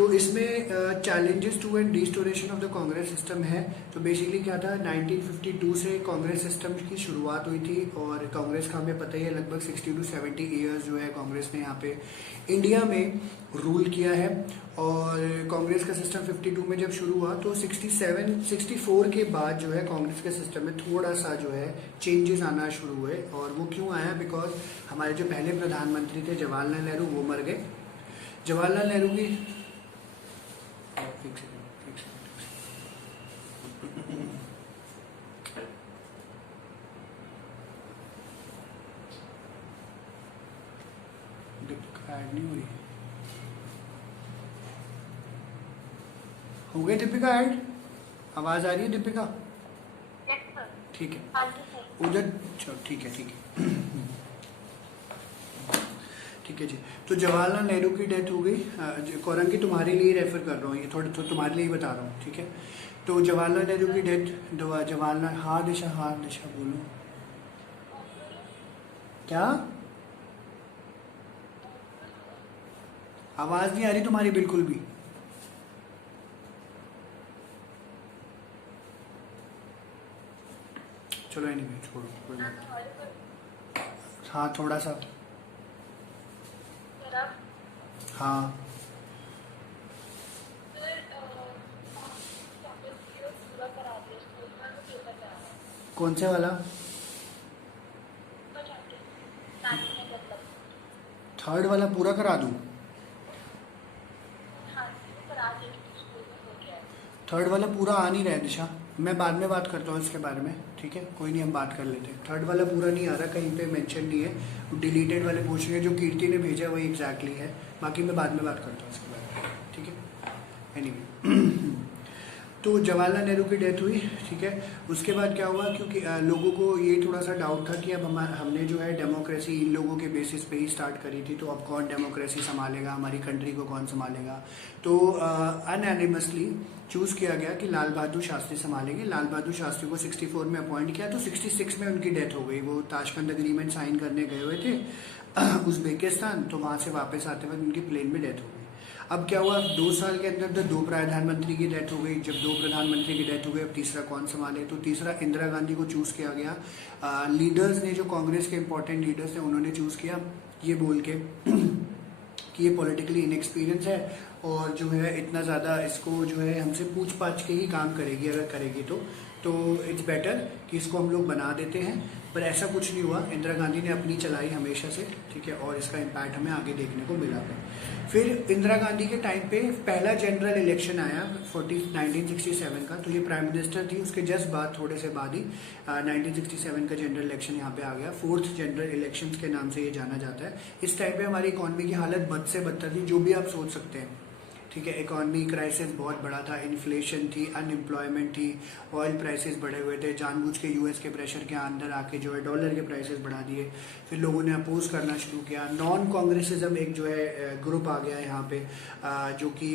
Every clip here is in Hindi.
तो इसमें challenges to and restoration of the Congress system है। तो बेसिकली क्या था, 1952 से कांग्रेस सिस्टम की शुरुआत हुई थी और कांग्रेस का हमें पता ही है लगभग 60 टू 70 ईयर्स जो है कांग्रेस ने यहाँ पे इंडिया में रूल किया है। और कांग्रेस का सिस्टम 52 में जब शुरू हुआ तो 64 के बाद जो है कांग्रेस के सिस्टम में थोड़ा सा जो है चेंजेस आना शुरू हुए। और वो क्यों आया, बिकॉज हमारे जो पहले प्रधानमंत्री थे जवाहरलाल नेहरू वो मर गए। जवाहरलाल नेहरू की ऐड नहीं हुई, हो गए दीपिका ऐड? आवाज आ रही है दीपिका? ठीक है उधर, चलो ठीक है ठीक है जी। तो जवाहरलाल नेहरू की डेथ हो गई। कौरंगी तुम्हारे लिए रेफर कर रहा हूँ, ये थोड़ा तुम्हारे लिए ही बता रहा हूँ, ठीक है। तो जवाहरलाल नेहरू की डेथ, जवाहरलाल, हाँ दिशा बोलो क्या? आवाज नहीं आ रही तुम्हारी बिल्कुल भी। चलो एनीवे छोड़ो, कोई बात। हाँ थोड़ा सा, हाँ कौन से वाला? थर्ड वाला पूरा करा दूँ? थर्ड वाला पूरा आ नहीं रहा है दिशा, मैं बाद में बात करता हूँ इसके बारे में, ठीक है कोई नहीं, हम बात कर लेते हैं। थर्ड वाला पूरा नहीं आ रहा, कहीं पे मेंशन नहीं है, डिलीटेड वाले पूछ रहे हैं, जो कीर्ति ने भेजा वही एग्जैक्टली है, बाकी मैं बाद में बात करता हूँ इसके बारे में, ठीक है। एनीवे तो जवाहरलाल नेहरू की डेथ हुई, ठीक है। उसके बाद क्या हुआ, क्योंकि लोगों को ये थोड़ा सा डाउट था कि अब हमने जो है डेमोक्रेसी इन लोगों के बेसिस पे ही स्टार्ट करी थी, तो अब कौन डेमोक्रेसी संभालेगा, हमारी कंट्री को कौन संभालेगा। तो अनएनिमसली चूज़ किया गया कि लाल बहादुर शास्त्री संभालेंगे। लाल बहादुर शास्त्री को 64 में अपॉइंट किया, तो 66 में उनकी डेथ हो गई। वो ताशकंद अग्रीमेंट साइन करने गए हुए थे उज़्बेकिस्तान, तो वहाँ से वापस आते वक्त उनकी प्लेन में डेथ हो गई। अब क्या हुआ, 2 साल के अंदर तो 2 प्रधानमंत्री की डेथ हो गई। जब 2 प्रधानमंत्री की डेथ हो गई, अब तीसरा कौन संभाले, तो तीसरा इंदिरा गांधी को चूज़ किया गया। लीडर्स ने, जो कांग्रेस के इंपॉर्टेंट लीडर्स थे, उन्होंने चूज़ किया ये बोल के कि ये पॉलिटिकली इनएक्सपीरियंस है और जो है इतना ज़्यादा इसको जो है हमसे पूछ पाछ के ही काम करेगी, अगर करेगी तो इट्स बेटर कि इसको हम लोग बना देते हैं। पर ऐसा कुछ नहीं हुआ, इंदिरा गांधी ने अपनी चलाई हमेशा से, ठीक है, और इसका इम्पैक्ट हमें आगे देखने को मिला है। फिर इंदिरा गांधी के टाइम पे पहला जनरल इलेक्शन आया 1967 का, तो ये प्राइम मिनिस्टर थी, उसके जस्ट बाद, थोड़े से बाद ही 1967 का जनरल इलेक्शन यहाँ पे आ गया। 4th जनरल इलेक्शन के नाम से ये जाना जाता है। इस टाइम पे हमारी इकॉनमी की हालत बद से बदतर थी, जो भी आप सोच सकते हैं, ठीक है। इकॉनमी क्राइसिस बहुत बड़ा था, इन्फ्लेशन थी, अनएम्प्लॉयमेंट थी, ऑयल प्राइसेस बढ़े हुए थे, जानबूझ के यूएस के प्रेशर के अंदर आके जो है डॉलर के प्राइसेस बढ़ा दिए। फिर लोगों ने अपोज करना शुरू किया। नॉन कांग्रेसिज्म एक जो है ग्रुप आ गया यहाँ पे, जो कि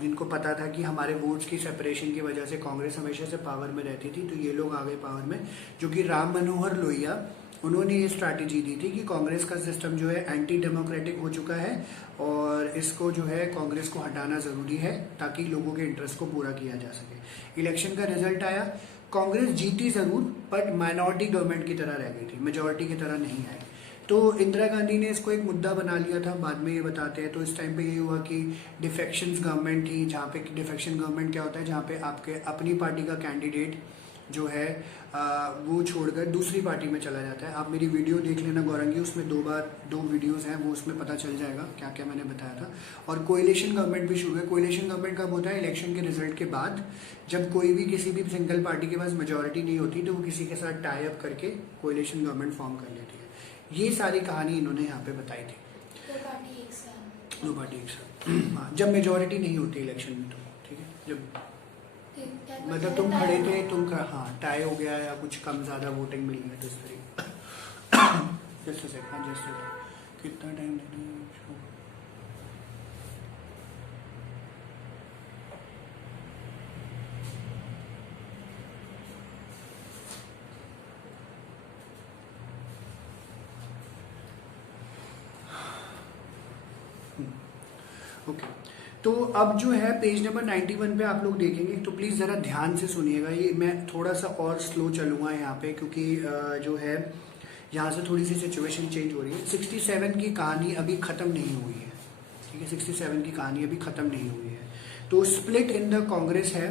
जिनको पता था कि हमारे वोट्स की सेपरेशन की वजह से कांग्रेस हमेशा से पावर में रहती थी, तो ये लोग आ गए पावर में, जो कि राम मनोहर लोहिया, उन्होंने ये स्ट्रैटेजी दी थी कि कांग्रेस का सिस्टम जो है एंटी डेमोक्रेटिक हो चुका है और इसको जो है कांग्रेस को हटाना ज़रूरी है ताकि लोगों के इंटरेस्ट को पूरा किया जा सके। इलेक्शन का रिजल्ट आया, कांग्रेस जीती ज़रूर, बट माइनॉरिटी गवर्नमेंट की तरह रह गई थी, मेजॉरिटी की तरह नहीं आई। तो इंदिरा गांधी ने इसको एक मुद्दा बना लिया था, बाद में ये बताते हैं। तो इस टाइम पे ये हुआ कि डिफेक्शंस गवर्नमेंट थी, जहाँ पे डिफेक्शन गवर्नमेंट क्या होता है, जहाँ पे आपके अपनी पार्टी का कैंडिडेट जो है वो छोड़कर दूसरी पार्टी में चला जाता है। आप मेरी वीडियो देख लेना गौरंगी, उसमें 2 वीडियोस हैं, वो उसमें पता चल जाएगा क्या क्या मैंने बताया था। और कोएलिशन गवर्नमेंट भी शुरू है। कोएलिशन गवर्नमेंट कब होता है, इलेक्शन के रिजल्ट के बाद, जब कोई भी किसी भी सिंगल पार्टी के पास मेजोरिटी नहीं होती, तो वो किसी के साथ टाई अप करके कोएलिशन गवर्नमेंट फॉर्म कर लेती है। ये सारी कहानी इन्होंने यहाँ पे बताई थी। 2 पार्टी एक साथ हाँ, जब मेजोरिटी नहीं होती इलेक्शन में, तो ठीक है, जब मतलब तुम खड़े थे, हाँ टाई हो गया या कुछ कम ज़्यादा वोटिंग मिली है, तो इस तरीके जस्ट कितना टाइम लेना है। ओके तो अब जो है पेज नंबर 91 पे आप लोग देखेंगे, तो प्लीज़ ज़रा ध्यान से सुनिएगा। ये मैं थोड़ा सा और स्लो चलूँगा यहाँ पे, क्योंकि जो है यहाँ से थोड़ी सी सिचुएशन चेंज हो रही है। 67 की कहानी अभी ख़त्म नहीं हुई है, ठीक है, 67 की कहानी अभी ख़त्म नहीं हुई है। तो स्प्लिट इन द कांग्रेस है,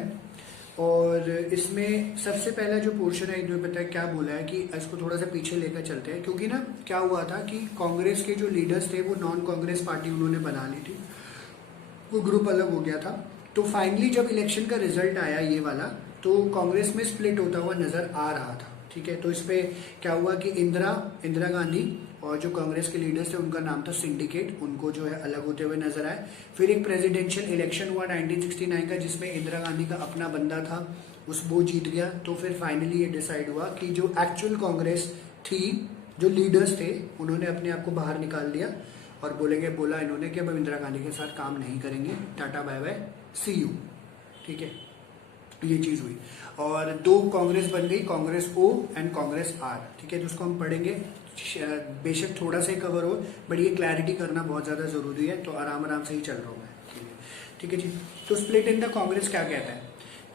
और इसमें सबसे पहला जो पोर्शन है इन्होंने पता है क्या बोला है कि इसको थोड़ा सा पीछे लेकर चलते हैं, क्योंकि ना क्या हुआ था कि कांग्रेस के जो लीडर्स थे वो नॉन कांग्रेस पार्टी उन्होंने बना ली थी, वो ग्रुप अलग हो गया था। तो फाइनली जब इलेक्शन का रिजल्ट आया ये वाला, तो कांग्रेस में स्प्लिट होता हुआ नजर आ रहा था, ठीक है। तो इस पे क्या हुआ कि इंदिरा गांधी और जो कांग्रेस के लीडर्स थे उनका नाम था सिंडिकेट, उनको जो है अलग होते हुए नजर आए। फिर एक प्रेसिडेंशियल इलेक्शन हुआ 1969 का, जिसमें इंदिरा गांधी का अपना बंदा था, वो जीत गया। तो फिर फाइनली ये डिसाइड हुआ कि जो एक्चुअल कांग्रेस थी, जो लीडर्स थे, उन्होंने अपने आप को बाहर निकाल दिया और बोला इन्होंने कि अब हम इंदिरा गांधी के साथ काम नहीं करेंगे, tata bye bye see you, ठीक है। ये चीज हुई और दो कांग्रेस बन गई, Congress O and Congress R, ठीक है। तो उसको हम पढ़ेंगे, बेशक थोड़ा सा ही कवर हो, बट ये क्लैरिटी करना बहुत ज्यादा जरूरी है। तो आराम से ही चल रहा हूँ मैं, ठीक है जी। तो स्प्लिट इन द कांग्रेस क्या कहता है?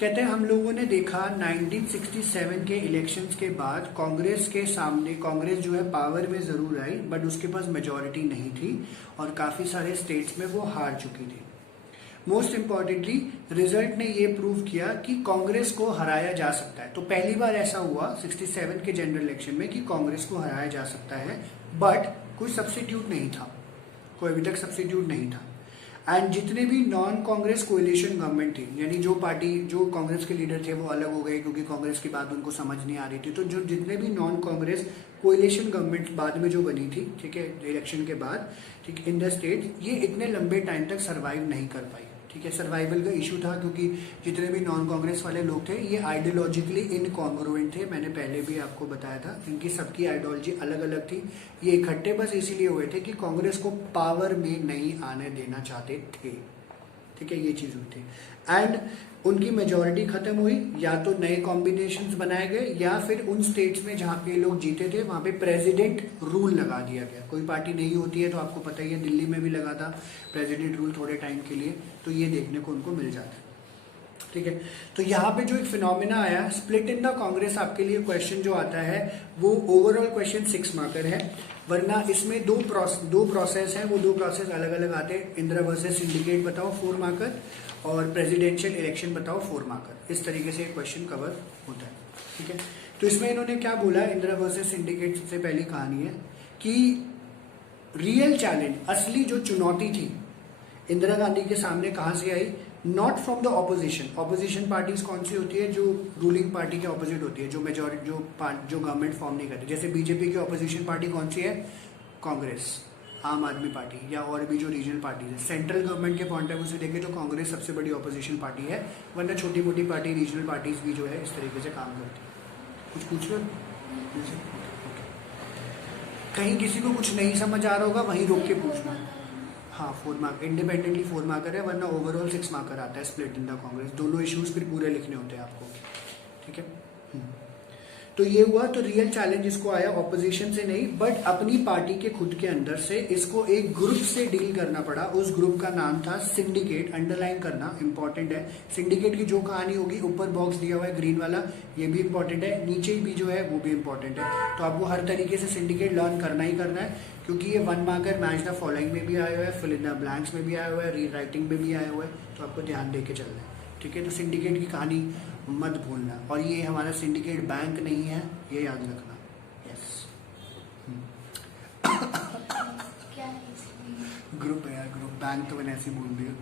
कहते हैं हम लोगों ने देखा 1967 के इलेक्शंस के बाद कांग्रेस के सामने, कांग्रेस जो है पावर में जरूर आई, बट उसके पास मेजॉरिटी नहीं थी और काफी सारे स्टेट्स में वो हार चुकी थी। मोस्ट इंपॉर्टेंटली रिजल्ट ने ये प्रूव किया कि कांग्रेस को हराया जा सकता है। तो पहली बार ऐसा हुआ 67 के जनरल इलेक्शन में कि कांग्रेस को हराया जा सकता है, बट कोई सब्स्टिट्यूट नहीं था, कोई अभी तक सब्स्टिट्यूट नहीं था। एंड जितने भी नॉन कांग्रेस कोएलिशन गवर्नमेंट थी, यानी जो पार्टी, जो कांग्रेस के लीडर थे वो अलग हो गए क्योंकि कांग्रेस की बात उनको समझ नहीं आ रही थी, तो जो जितने भी नॉन कांग्रेस कोएलिशन गवर्नमेंट बाद में जो बनी थी, ठीक है, इलेक्शन के बाद, ठीक, इन द स्टेट, ये इतने लंबे टाइम तक सर्वाइव नहीं कर पाई, ठीक है। सर्वाइवल का इशू था क्योंकि जितने भी नॉन कांग्रेस वाले लोग थे ये आइडियोलॉजिकली इनकॉन्ग्रुएंट थे। मैंने पहले भी आपको बताया था, इनकी सबकी आइडियोलॉजी अलग अलग थी। ये इकट्ठे बस इसीलिए हुए थे कि कांग्रेस को पावर में नहीं आने देना चाहते थे, ठीक है, ये चीज हुई थी। एंड उनकी मेजोरिटी खत्म हुई, या तो नए कॉम्बिनेशंस बनाए गए या फिर उन स्टेट्स में जहां पे लोग जीते थे वहां पे प्रेसिडेंट रूल लगा दिया गया। कोई पार्टी नहीं होती है तो आपको पता ही है, दिल्ली में भी लगा था प्रेसिडेंट रूल थोड़े टाइम के लिए, तो ये देखने को उनको मिल जाता है, ठीक है। तो यहाँ पे जो एक फिनोमिना आया स्प्लिट इन द कांग्रेस, आपके लिए क्वेश्चन जो आता है वो ओवरऑल क्वेश्चन 6 मार्कर है, वरना इसमें दो प्रोसेस है, वो दो प्रोसेस अलग अलग आते हैं। इंदिरा वर्सेस सिंडिकेट बताओ 4 मार्कर, और प्रेसिडेंशियल इलेक्शन बताओ 4 मार्कर। इस तरीके से क्वेश्चन कवर होता है, ठीक है। तो इसमें इन्होंने क्या बोला, इंदिरा वर्सेस सिंडिकेट सबसे पहली कहानी है कि रियल चैलेंज, असली जो चुनौती थी इंदिरा गांधी के सामने कहां से आई? Not from the opposition. Opposition parties कौन सी होती है? जो रूलिंग पार्टी के ऑपोजिट होती है, जो मेजोरिटी, जो गवर्नमेंट फॉर्म नहीं करती। जैसे बीजेपी की ऑपोजिशन पार्टी कौन सी है? कांग्रेस, आम आदमी पार्टी, या और भी जो रीजनल पार्टीज है। सेंट्रल गवर्नमेंट के पॉइंट ऑफ व्यू से देखें तो कांग्रेस सबसे बड़ी ऑपोजिशन पार्टी है, वरना छोटी मोटी पार्टी, रीजनल पार्टीज भी जो है इस तरीके से काम करती है। कुछ पूछ लो, कहीं किसी को कुछ नहीं समझ आ रहा होगा वहीं रोक के पूछना। हाँ, 4 मार्क इंडिपेंडेंटली 4 मार्कर है, वरना ओवरऑल 6 मार्कर आता है स्प्लिट इन द कांग्रेस। दोनों इश्यूज फिर पूरे लिखने होते हैं आपको, ठीक है। तो ये हुआ, तो रियल चैलेंज इसको आया ऑपोजिशन से नहीं, बट अपनी पार्टी के खुद के अंदर से। इसको एक ग्रुप से डील करना पड़ा, उस ग्रुप का नाम था सिंडिकेट। अंडरलाइन करना इंपॉर्टेंट है। सिंडिकेट की जो कहानी होगी, ऊपर बॉक्स दिया हुआ है ग्रीन वाला, ये भी इंपॉर्टेंट है, नीचे भी जो है वो भी इंपॉर्टेंट है। तो आपको हर तरीके से सिंडिकेट लर्न करना ही करना है, क्योंकि ये 1 मार्कर मैच द फॉलोइंग में भी आया हुआ है, फिल इन द ब्लैंक्स में भी आया हुआ है, री राइटिंग में भी आया हुआ है, तो आपको ध्यान दे के चलना है, ठीक है। तो सिंडिकेट की कहानी मत भूलना, और ये हमारा सिंडिकेट बैंक नहीं है, ये याद रखना। यस, ग्रुप है यार, ग्रुप, बैंक तो मैंने ऐसे बोल दिया,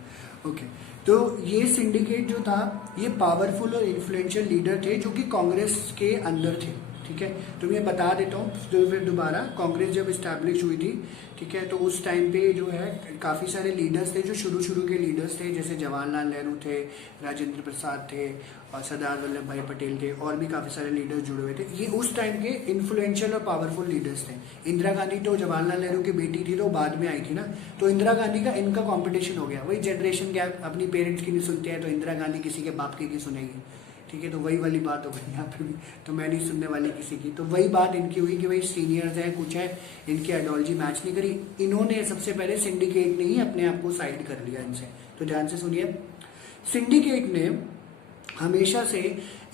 ओके। तो ये सिंडिकेट जो था, ये पावरफुल और इन्फ्लुएंशियल लीडर थे जो कि कांग्रेस के अंदर थे, ठीक है। तो मैं बता देता हूँ तो फिर दोबारा। कांग्रेस जब इस्टेब्लिश हुई थी, ठीक है, तो उस टाइम पे जो है काफ़ी सारे लीडर्स थे जो शुरू के लीडर्स थे, जैसे जवाहरलाल नेहरू थे, राजेंद्र प्रसाद थे, और सरदार वल्लभ भाई पटेल थे, और भी काफ़ी सारे लीडर्स जुड़े हुए थे। ये उस टाइम के इन्फ्लुएंशियल और पावरफुल लीडर्स थे। इंदिरा गांधी तो जवाहरलाल नेहरू की बेटी थी, तो बाद में आई थी ना, तो इंदिरा गांधी का इनका कॉम्पिटिशन हो गया। वही जनरेशन गैप, अपनी पेरेंट्स की नहीं सुनते हैं तो इंदिरा गांधी किसी के बाप की सुनेगी, ठीक है। तो वही वाली बात हो गई यहाँ पे भी, तो मैं नहीं सुनने वाली किसी की। तो वही बात इनकी हुई कि भाई सीनियर्स हैं, कुछ है, इनकी आइडियोलॉजी मैच नहीं करी। इन्होंने सबसे पहले सिंडिकेट ने ही अपने आप को साइड कर लिया इनसे, तो ध्यान से सुनिए। सिंडिकेट ने हमेशा से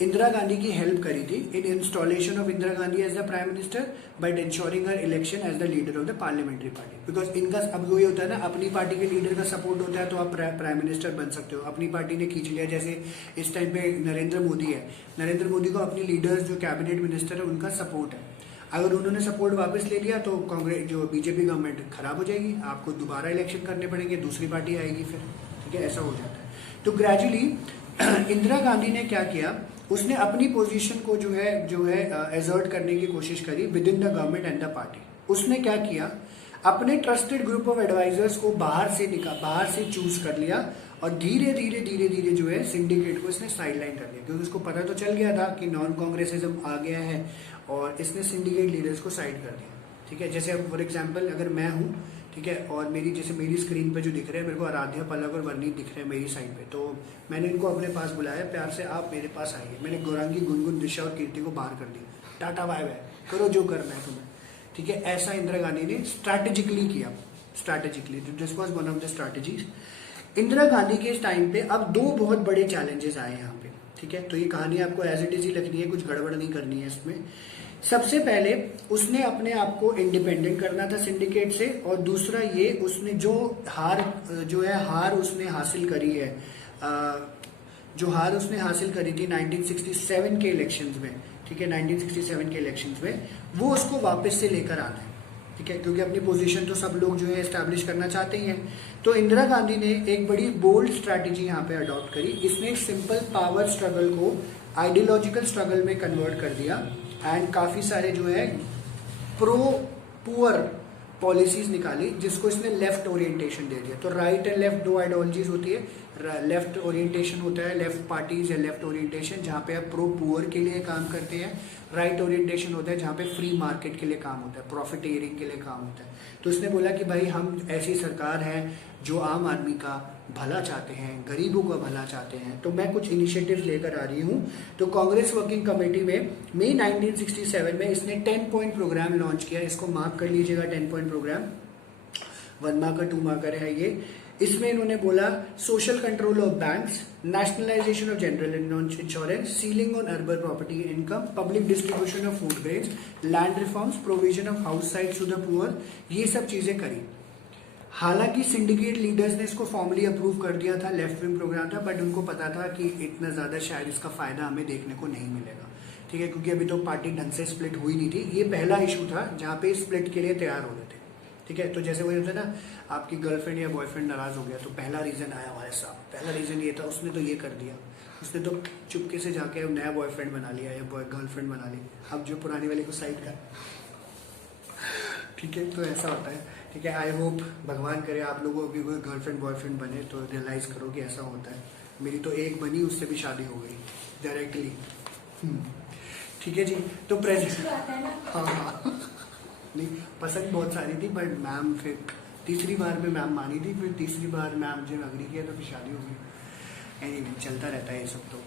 इंदिरा गांधी की हेल्प करी थी in installation of Indira Gandhi as the prime minister but ensuring her election as the leader of the parliamentary party. Because इनका अब वही होता है ना, अपनी पार्टी के लीडर का सपोर्ट होता है तो आप प्राइम मिनिस्टर बन सकते हो। अपनी पार्टी ने खींच लिया, जैसे इस टाइम पे नरेंद्र मोदी है, नरेंद्र मोदी को अपनी लीडर्स जो कैबिनेट मिनिस्टर है उनका सपोर्ट है। अगर उन्होंने सपोर्ट वापस ले लिया तो कांग्रेस जो बीजेपी गवर्नमेंट खराब हो जाएगी, आपको दोबारा इलेक्शन करने पड़ेंगे, दूसरी पार्टी आएगी फिर, ठीक है, ऐसा हो जाता है। तो ग्रेजुअली इंदिरा गांधी ने क्या किया, उसने अपनी पोजीशन को जो है एजर्ट करने की कोशिश करी with in the government and the party. उसने क्या किया, अपने ट्रस्टेड ग्रुप ऑफ एडवाइजर्स को बाहर से चूज कर लिया और धीरे धीरे जो है सिंडिकेट को इसने साइडलाइन कर दिया, क्योंकि उसको पता तो चल गया था कि नॉन कांग्रेसिज्म आ गया है और इसने सिंडिकेट लीडर्स को साइड कर दिया, ठीक है। जैसे फॉर एग्जाम्पल अगर मैं हूँ, ठीक है, और मेरी स्क्रीन पे जो दिख रहे हैं मेरे को आराध्या, पलक और वर्णित दिख रहे हैं मेरी साइड पे, तो मैंने इनको अपने पास बुलाया, प्यार से आप मेरे पास आइए। मैंने गौरांगी, गुनगुन, दिशा और कीर्ति को बाहर कर दिया, टाटा बाय बाय, करो जो करना है तुम्हें, ठीक है। ऐसा इंदिरा गांधी ने स्ट्रैटेजिकली किया, this was one of the strategies. Indira Gandhi के इस टाइम पे अब दो बहुत बड़े चैलेंजेस आए यहाँ पे, ठीक है। तो ये कहानी आपको एज इट इज ही लिखनी है, कुछ गड़बड़ नहीं करनी है इसमें। सबसे पहले उसने अपने आप को इंडिपेंडेंट करना था सिंडिकेट से, और दूसरा ये उसने जो हार उसने हासिल करी है, जो हार उसने हासिल करी थी 1967 के इलेक्शंस में, ठीक है, 1967 के इलेक्शंस में, वो उसको वापस से लेकर आना है, ठीक है, क्योंकि अपनी पोजीशन तो सब लोग जो है एस्टैब्लिश करना चाहते ही हैं। तो इंदिरा गांधी ने एक बड़ी बोल्ड स्ट्रैटेजी यहाँ पे अडॉप्ट करी। इसने एक सिंपल पावर स्ट्रगल को आइडियोलॉजिकल स्ट्रगल में कन्वर्ट कर दिया एंड काफी सारे जो है प्रो पुअर पॉलिसीज निकाली, जिसको इसने लेफ्ट ओरिएंटेशन दे दिया। तो राइट एंड लेफ्ट दो आइडियोलॉजीज होती है। लेफ्ट ओरिएंटेशन होता है लेफ्ट पार्टीज या लेफ्ट ओरिएंटेशन जहाँ पे आप प्रो पुअर के लिए काम करते हैं। राइट ओरिएंटेशन होता है जहाँ पे फ्री मार्केट के लिए काम होता है, प्रॉफिटेरिंग के लिए काम होता है। तो इसने बोला कि भाई हम ऐसी सरकार है जो आम आदमी का भला चाहते हैं, गरीबों का भला चाहते हैं, तो मैं कुछ इनिशिएटिव्स लेकर आ रही हूँ। तो कांग्रेस वर्किंग कमेटी में मई 1967 में इसने 10 पॉइंट प्रोग्राम लॉन्च किया। इसको मार्क कर लीजिएगा, 10 पॉइंट प्रोग्राम, 1 मार्कर 2 मार्कर है ये। इसमें इन्होंने बोला social control of banks, nationalisation of general insurance, ceiling on urban property income, public distribution of food grains, land reforms, provision of house sites to the poor, ये सब चीजें करी। हालांकि सिंडिकेट लीडर्स ने इसको फॉर्मली अप्रूव कर दिया था, लेफ्ट विंग प्रोग्राम था, बट उनको पता था कि इतना ज्यादा शायद इसका फायदा हमें देखने को नहीं मिलेगा, ठीक है, क्योंकि अभी तो पार्टी ढंग से स्प्लिट हुई नहीं थी। ये पहला इशू था जहाँ पे स्प्लिट के लिए तैयार हो रहे थे, ठीक है। तो जैसे वही होता है ना, आपकी गर्लफ्रेंड या बॉयफ्रेंड नाराज हो गया तो पहला रीजन आया हमारे साथ, पहला रीजन ये था उसने तो ये कर दिया, उसने तो चुपके से जाके नया बॉयफ्रेंड बना लिया या गर्लफ्रेंड बना ली, अब जो पुरानी वाली को साइड कर, ठीक है। तो ऐसा होता है, ठीक है। आई होप भगवान करे आप लोगों की कोई गर्लफ्रेंड बॉयफ्रेंड बने तो रियलाइज करो कि ऐसा होता है। मेरी तो एक बनी, उससे भी शादी हो गई डायरेक्टली, ठीक है जी। तो प्रेजेंट हाँ नहीं, पसंद बहुत सारी थी बट मैम फिर तीसरी बार में मैम मानी थी, फिर तीसरी बार मैम जब अग्री किया तो फिर शादी हो गई। एनीवे चलता रहता है ये सब। तो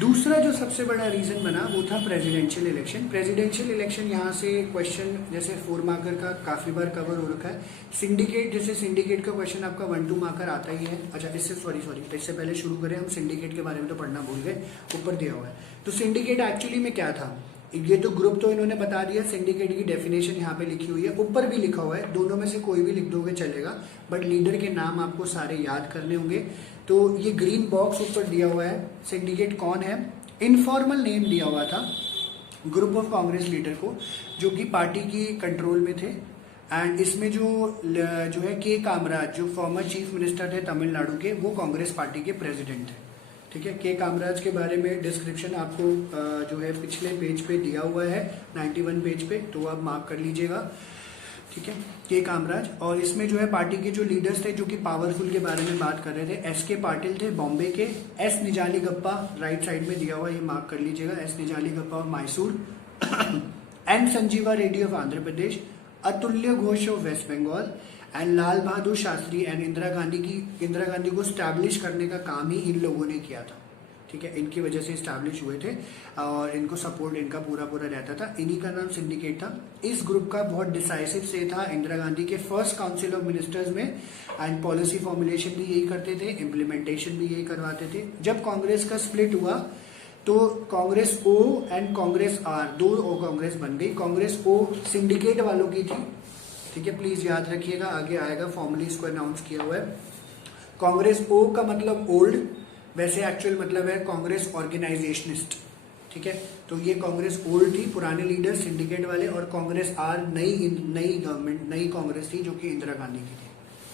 दूसरा जो सबसे बड़ा रीजन बना वो था प्रेसिडेंशियल इलेक्शन। प्रेसिडेंशियल इलेक्शन यहाँ से क्वेश्चन जैसे 4 मार्कर का काफी बार कवर हो रखा है। सिंडिकेट, जैसे सिंडिकेट का क्वेश्चन आपका 1-2 मार्कर आता ही है। अच्छा इससे सॉरी इससे पहले शुरू करें, हम सिंडिकेट के बारे में तो पढ़ना भूल गए, ऊपर दिया हुआ है। तो सिंडिकेट एक्चुअली में क्या था, ये तो ग्रुप तो इन्होंने बता दिया, सिंडिकेट की डेफिनेशन यहाँ पे लिखी हुई है, ऊपर भी लिखा हुआ है, दोनों में से कोई भी लिख दोगे चलेगा, बट लीडर के नाम आपको सारे याद करने होंगे। तो ये ग्रीन बॉक्स ऊपर दिया हुआ है, सिंडिकेट कौन है, इनफॉर्मल नेम दिया हुआ था ग्रुप ऑफ कांग्रेस लीडर को जो कि पार्टी की कंट्रोल में थे। एंड इसमें जो है के कामराज जो फॉर्मर चीफ मिनिस्टर थे तमिलनाडु के, वो कांग्रेस पार्टी के प्रेसिडेंट थे, ठीक है। के कामराज के बारे में डिस्क्रिप्शन आपको जो है पिछले पेज पे दिया हुआ है, 91 पेज पे, तो आप मार्क कर लीजिएगा, ठीक है। के कामराज, और इसमें जो है पार्टी के जो लीडर्स थे जो कि पावरफुल के बारे में बात कर रहे थे, एस के पाटिल थे बॉम्बे के, एस निजाली गप्पा राइट साइड में दिया हुआ, ये मार्क कर लीजिएगा, S Nijalingappa of Mysore, N Sanjiva Reddy of Andhra Pradesh, Atulya Ghosh of West Bengal, and Lal Bahadur Shastri and Indira Gandhi को स्टैब्लिश करने का काम ही इन लोगों ने किया था, ठीक है, इनकी वजह से इस्टेब्लिश हुए थे और इनको सपोर्ट इनका पूरा पूरा रहता था। इन्हीं का नाम सिंडिकेट था। इस ग्रुप का बहुत डिसाइसिव से था इंदिरा गांधी के फर्स्ट काउंसिल ऑफ मिनिस्टर्स में, एंड पॉलिसी फॉर्मुलेशन भी यही करते थे, इम्प्लीमेंटेशन भी यही करवाते थे। जब कांग्रेस का स्प्लिट हुआ तो Congress O and Congress R, दो ओ कांग्रेस बन गई। कांग्रेस ओ सिंडिकेट वालों की थी, ठीक है, प्लीज याद रखिएगा, आगे आएगा, फॉर्मली इसको अनाउंस किया हुआ है। कांग्रेस ओ का मतलब ओल्ड, वैसे एक्चुअल मतलब है कांग्रेस ऑर्गेनाइजेशनिस्ट, ठीक है। तो ये कांग्रेस ओल्ड थी, पुराने लीडर सिंडिकेट वाले, और कांग्रेस आर नई गवर्नमेंट, नई कांग्रेस थी जो कि इंदिरा गांधी की थी,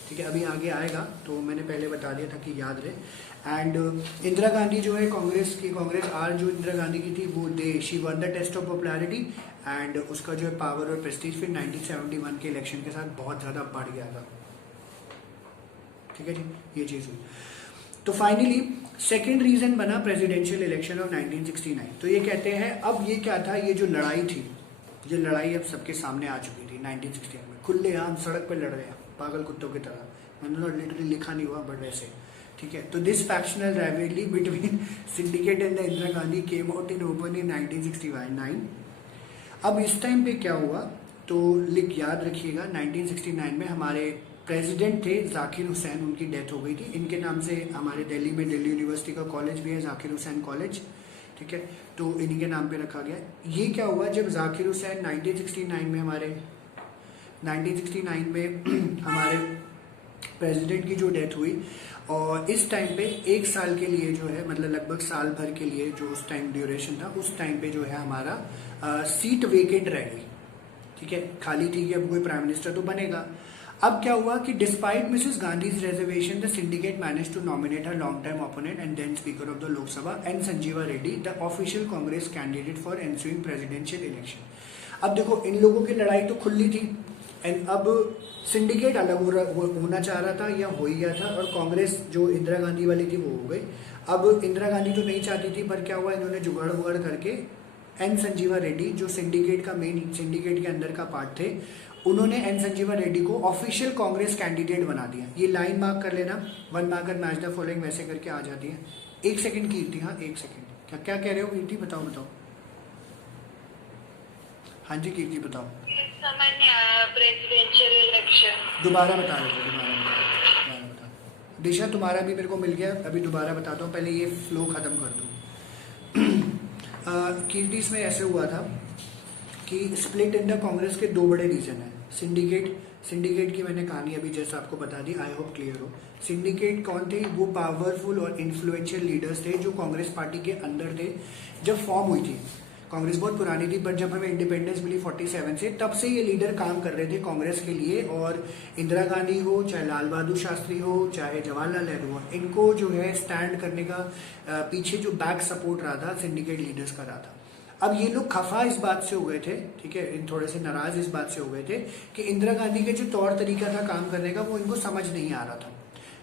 ठीक है। अभी आगे आएगा, तो मैंने पहले बता दिया था कि याद रहे। एंड इंदिरा गांधी जो है कांग्रेस की, कांग्रेस आर जो इंदिरा गांधी की थी वो she won the test of popularity, and उसका जो है पावर और प्रेस्टीज फिर 1971 के इलेक्शन के साथ बहुत ज्यादा बढ़ गया था, ठीक है जी, ये चीज हुई। तो फाइनली सेकेंड रीजन बना प्रेसिडेंशियल इलेक्शन ऑफ 1969। तो ये कहते हैं अब ये क्या था, ये जो लड़ाई थी, ये लड़ाई अब सबके सामने आ चुकी थी 1969 में, खुलेआम सड़क पर लड़ रहे हैं पागल कुत्तों की तरह, मैंने तो लिटरली लिखा नहीं हुआ बट वैसे, ठीक है। तो this factional rivalry between syndicate and Indira Gandhi came out in open in 1969। अब इस टाइम पे क्या हुआ, तो याद रखिएगा 1969 में हमारे प्रेसिडेंट थे जाकिर हुसैन, उनकी डेथ हो गई थी। इनके नाम से हमारे दिल्ली में दिल्ली यूनिवर्सिटी का कॉलेज भी है, जाकिर हुसैन कॉलेज, ठीक है, तो इन्हीं के नाम पे रखा गया। ये क्या हुआ, जब जाकिर हुसैन 1969 में हमारे प्रेसिडेंट की जो डेथ हुई, और इस टाइम पे एक साल के लिए जो है, मतलब लगभग साल भर के लिए जो उस टाइम ड्यूरेशन था, उस टाइम पे जो है हमारा सीट वेकेंट रह गई, ठीक है, खाली थी कि अब कोई प्राइम मिनिस्टर तो बनेगा। अब क्या हुआ कि despite Mrs Gandhi's reservation the syndicate manage to nominate her long time opponent and then speaker of the Lok Sabha N Sanjiva Reddy the official Congress candidate for ensuing presidential election. अब देखो इन लोगों की लड़ाई तो खुली थी, एंड अब सिंडिकेट अलग होना चाह रहा था या हो ही गया था, और कांग्रेस जो इंदिरा गांधी वाली थी वो हो गई। अब इंदिरा गांधी तो नहीं चाहती थी, पर क्या हुआ, इन्होंने जुगाड़ वुगाड़ करके एन संजीवा रेड्डी जो सिंडिकेट का मेन, सिंडिकेट के अंदर का पार्ट थे, उन्होंने एन संजीवा रेड्डी को ऑफिशियल कांग्रेस कैंडिडेट बना दिया। ये लाइन मार्क कर लेना, one marker match the following वैसे करके आ जाती है। एक सेकंड कीर्ति, हाँ एक सेकंड, क्या क्या कह रहे हो कीर्ति, बताओ बताओ। हाँ जी कीर्ति बताओ। समझ नहीं आया प्रेसिडेंशियल इलेक्शन, दोबारा बता रहे थे, दोबारा बता। दिशा तुम्हारा भी मेरे को मिल गया, अभी दोबारा बताता हूँ, पहले ये फ्लो खत्म कर दूँ। कीर्ति इसमें ऐसे हुआ था कि स्प्लिट इन द कांग्रेस के दो बड़े रीजन है। सिंडिकेट की मैंने कहानी अभी जैसे आपको बता दी, आई होप क्लियर हो। सिंडिकेट कौन थे, वो पावरफुल और इन्फ्लुएंशियल लीडर्स थे जो कांग्रेस पार्टी के अंदर थे। जब फॉर्म हुई थी, कांग्रेस बहुत पुरानी थी, बट जब हमें इंडिपेंडेंस मिली 47 से, तब से ये लीडर काम कर रहे थे कांग्रेस के लिए। और इंदिरा गांधी हो, चाहे लाल बहादुर शास्त्री हो, चाहे जवाहरलाल नेहरू हो, इनको जो है स्टैंड करने का पीछे जो बैक सपोर्ट रहा था सिंडिकेट लीडर्स का रहा था। अब ये लोग खफा इस बात से हो गए थे, ठीक है, थोड़े से नाराज इस बात से हो गए थे कि इंदिरा गांधी के जो तौर तरीका था काम करने का वो इनको समझ नहीं आ रहा था।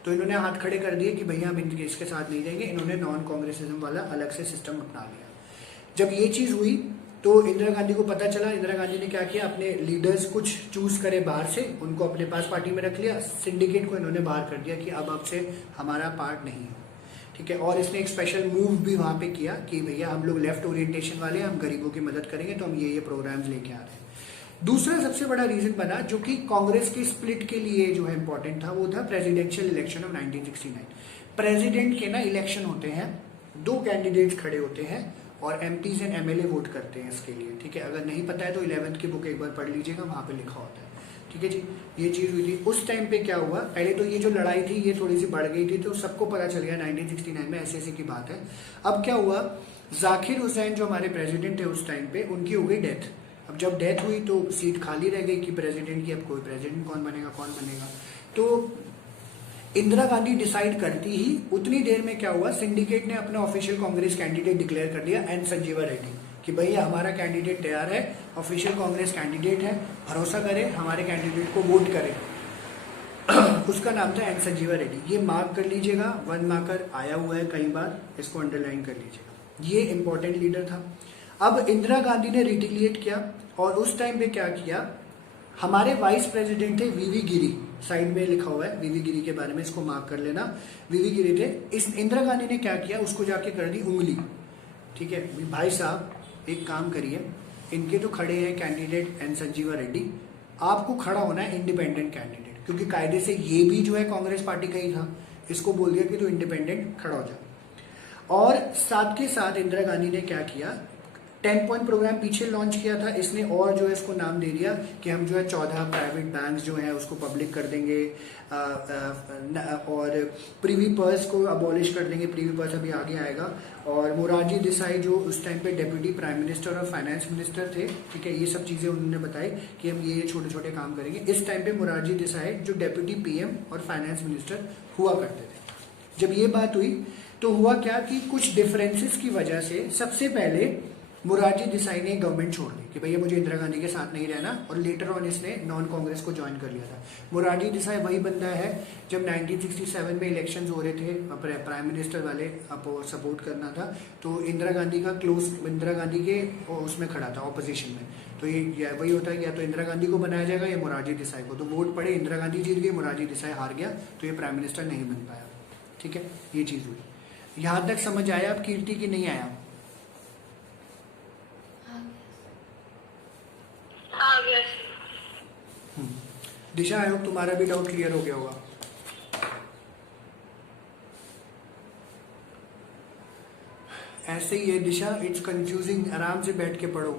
तो इन्होंने हाथ खड़े कर दिए कि भैया हम इसके साथ नहीं जाएंगे। इन्होंने नॉन कांग्रेसिज्म वाला अलग से सिस्टम अपना लिया। जब ये चीज हुई तो इंदिरा गांधी को पता चला, इंदिरा गांधी ने क्या किया, अपने लीडर्स कुछ चूज करे बाहर से, उनको अपने पास पार्टी में रख लिया। सिंडिकेट को इन्होंने बाहर कर दिया कि अब से हमारा पार्ट नहीं है, ठीक है। और इसने एक स्पेशल मूव भी वहां पे किया कि भैया हम लोग लेफ्ट ओरिएंटेशन वाले, हम गरीबों की मदद करेंगे, तो हम ये प्रोग्राम्स लेके आ रहे हैं। दूसरा सबसे बड़ा रीजन बना जो कि कांग्रेस के स्प्लिट के लिए जो है इंपॉर्टेंट था, वो था प्रेसिडेंशियल इलेक्शन ऑफ 1969। प्रेसिडेंट के ना इलेक्शन होते हैं, दो कैंडिडेट्स खड़े होते हैं और एमपीज एंड एमएलए वोट करते हैं इसके लिए, ठीक है। अगर नहीं पता है तो 11th की बुक एक बार पढ़ लीजिएगा, वहां पे लिखा होता है, ठीक है जी। ये चीज हुई थी उस टाइम पे। क्या हुआ, पहले तो ये जो लड़ाई थी ये थोड़ी सी बढ़ गई थी, तो सबको पता चल गया 1969 में ऐसे की बात है। अब क्या हुआ, जाकिर हुसैन जो हमारे प्रेसिडेंट थे उस टाइम पे, उनकी हो गई डेथ। अब जब डेथ हुई तो सीट खाली रह गई कि प्रेसिडेंट की, अब कोई प्रेसिडेंट कौन बनेगा। तो इंदिरा गांधी डिसाइड करती ही उतनी देर में क्या हुआ, सिंडिकेट ने अपना ऑफिशियल कांग्रेस कैंडिडेट डिक्लेयर कर दिया, एन संजीवा रेड्डी, कि भैया हमारा कैंडिडेट तैयार है, ऑफिशियल कांग्रेस कैंडिडेट है, भरोसा करें, हमारे कैंडिडेट को वोट करें। उसका नाम था एन संजीवा रेड्डी। ये मार्क कर लीजिएगा, वन मार्कर आया हुआ है कई बार, इसको अंडरलाइन कर लीजिएगा। ये इंपॉर्टेंट लीडर था। अब इंदिरा गांधी ने रिटिलिएट किया और उस टाइम पे क्या किया, हमारे वाइस प्रेसिडेंट थे वीवी गिरी, साइड में लिखा हुआ है वीवी गिरी के बारे में, इसको मार्क कर लेना। वीवी गिरी थे, इस इंदिरा गांधी ने क्या किया, उसको जाके कर दी उंगली। ठीक है भाई साहब, एक काम करिए, इनके तो खड़े हैं कैंडिडेट एन संजीवा रेड्डी, आपको खड़ा होना है इंडिपेंडेंट कैंडिडेट, क्योंकि कायदे से ये भी जो है कांग्रेस पार्टी का ही था। इसको बोल दिया कि तो इंडिपेंडेंट खड़ा हो जाए। और साथ के साथ इंदिरा गांधी ने क्या किया, 10 पॉइंट प्रोग्राम पीछे लॉन्च किया था इसने, और जो है इसको नाम दे दिया कि हम जो है 14 प्राइवेट बैंक्स जो है उसको पब्लिक कर देंगे, और प्रीवी पर्स को अबॉलिश कर देंगे। प्रीवी पर्स अभी आगे आएगा। और मोरारजी देसाई जो उस टाइम पे डेप्यूटी प्राइम मिनिस्टर और फाइनेंस मिनिस्टर थे, ठीक है, ये सब चीज़ें उन्होंने बताई कि हम ये छोटे छोटे काम करेंगे। इस टाइम पे मोरारजी देसाई जो डेप्यूटी पीएम और फाइनेंस मिनिस्टर हुआ करते थे। जब ये बात हुई तो हुआ क्या कि कुछ डिफरेंसेस की वजह से सबसे पहले मोरारजी देसाई ने गवर्नमेंट छोड़ दी कि भैया मुझे इंदिरा गांधी के साथ नहीं रहना, और लेटर ऑन इसने नॉन कांग्रेस को ज्वाइन कर लिया था। मोरारजी देसाई वही बंदा है जब 1967 में इलेक्शंस हो रहे थे, प्राइम मिनिस्टर वाले सपोर्ट करना था, तो इंदिरा गांधी का क्लोज, इंदिरा गांधी के उसमें खड़ा था ऑपोजिशन में। तो ये वही होता है, या तो इंदिरा गांधी को बनाया जाएगा या मोरारजी देसाई को। तो वोट पड़े, इंदिरा गांधी जीत गई, मोरारजी देसाई हार गया, तो ये प्राइम मिनिस्टर नहीं बन पाया। ठीक है, ये चीज़ हुई। यहाँ तक समझ आया आप कीर्ति की नहीं आया? दिशा, आई होप तुम्हारा भी डाउट क्लियर हो गया होगा। ऐसे ही है दिशा, इट्स कंफ्यूजिंग, आराम से बैठ के पढ़ो,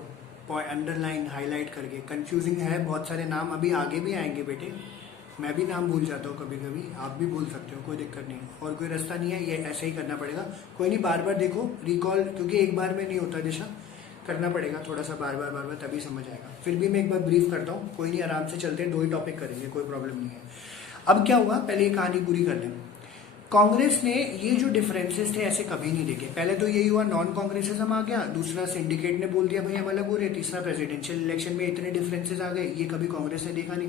अंडरलाइन हाईलाइट करके। कंफ्यूजिंग है, बहुत सारे नाम अभी आगे भी आएंगे बेटे, मैं भी नाम भूल जाता हूँ कभी कभी, आप भी भूल सकते हो, कोई दिक्कत नहीं, और कोई रास्ता नहीं है, ये ऐसे ही करना पड़ेगा। कोई नहीं, बार बार देखो रिकॉल, क्योंकि एक बार में नहीं होता दिशा, करना पड़ेगा थोड़ा सा बार बार तभी समझ आएगा। फिर भी मैं एक बार ब्रीफ करता हूँ, कोई नहीं, आराम से चलते हैं, 2 ही टॉपिक करेंगे, कोई प्रॉब्लम नहीं है। अब क्या हुआ, पहले ये कहानी पूरी कर लें। कांग्रेस ने ये जो डिफरेंसेस थे ऐसे कभी नहीं देखे। पहले तो यही हुआ, नॉन कांग्रेसिज्म आ गया, दूसरा सिंडिकेट ने बोल दिया भाई हम अलग हो रहे, तीसरा प्रेसिडेंशियल इलेक्शन में इतने डिफरेंसेस आ गए, ये कभी कांग्रेस ने देखा नहीं।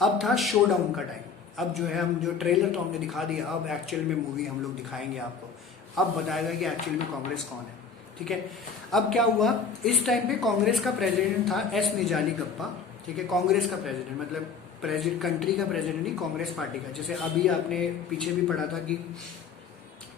अब था शो डाउन का टाइम, अब जो है हम जो ट्रेलर तो हमने दिखा दिया, अब एक्चुअल में मूवी हम लोग दिखाएंगे आपको, अब बताएगा कि एक्चुअल में कांग्रेस कौन है। ठीक है, अब क्या हुआ, इस टाइम पे कांग्रेस का प्रेसिडेंट था एस निजाली गप्पा। ठीक है, कांग्रेस का प्रेसिडेंट मतलब प्रेसिडेंट, कंट्री का प्रेसिडेंट नहीं, कांग्रेस पार्टी का। जैसे अभी आपने पीछे भी पढ़ा था कि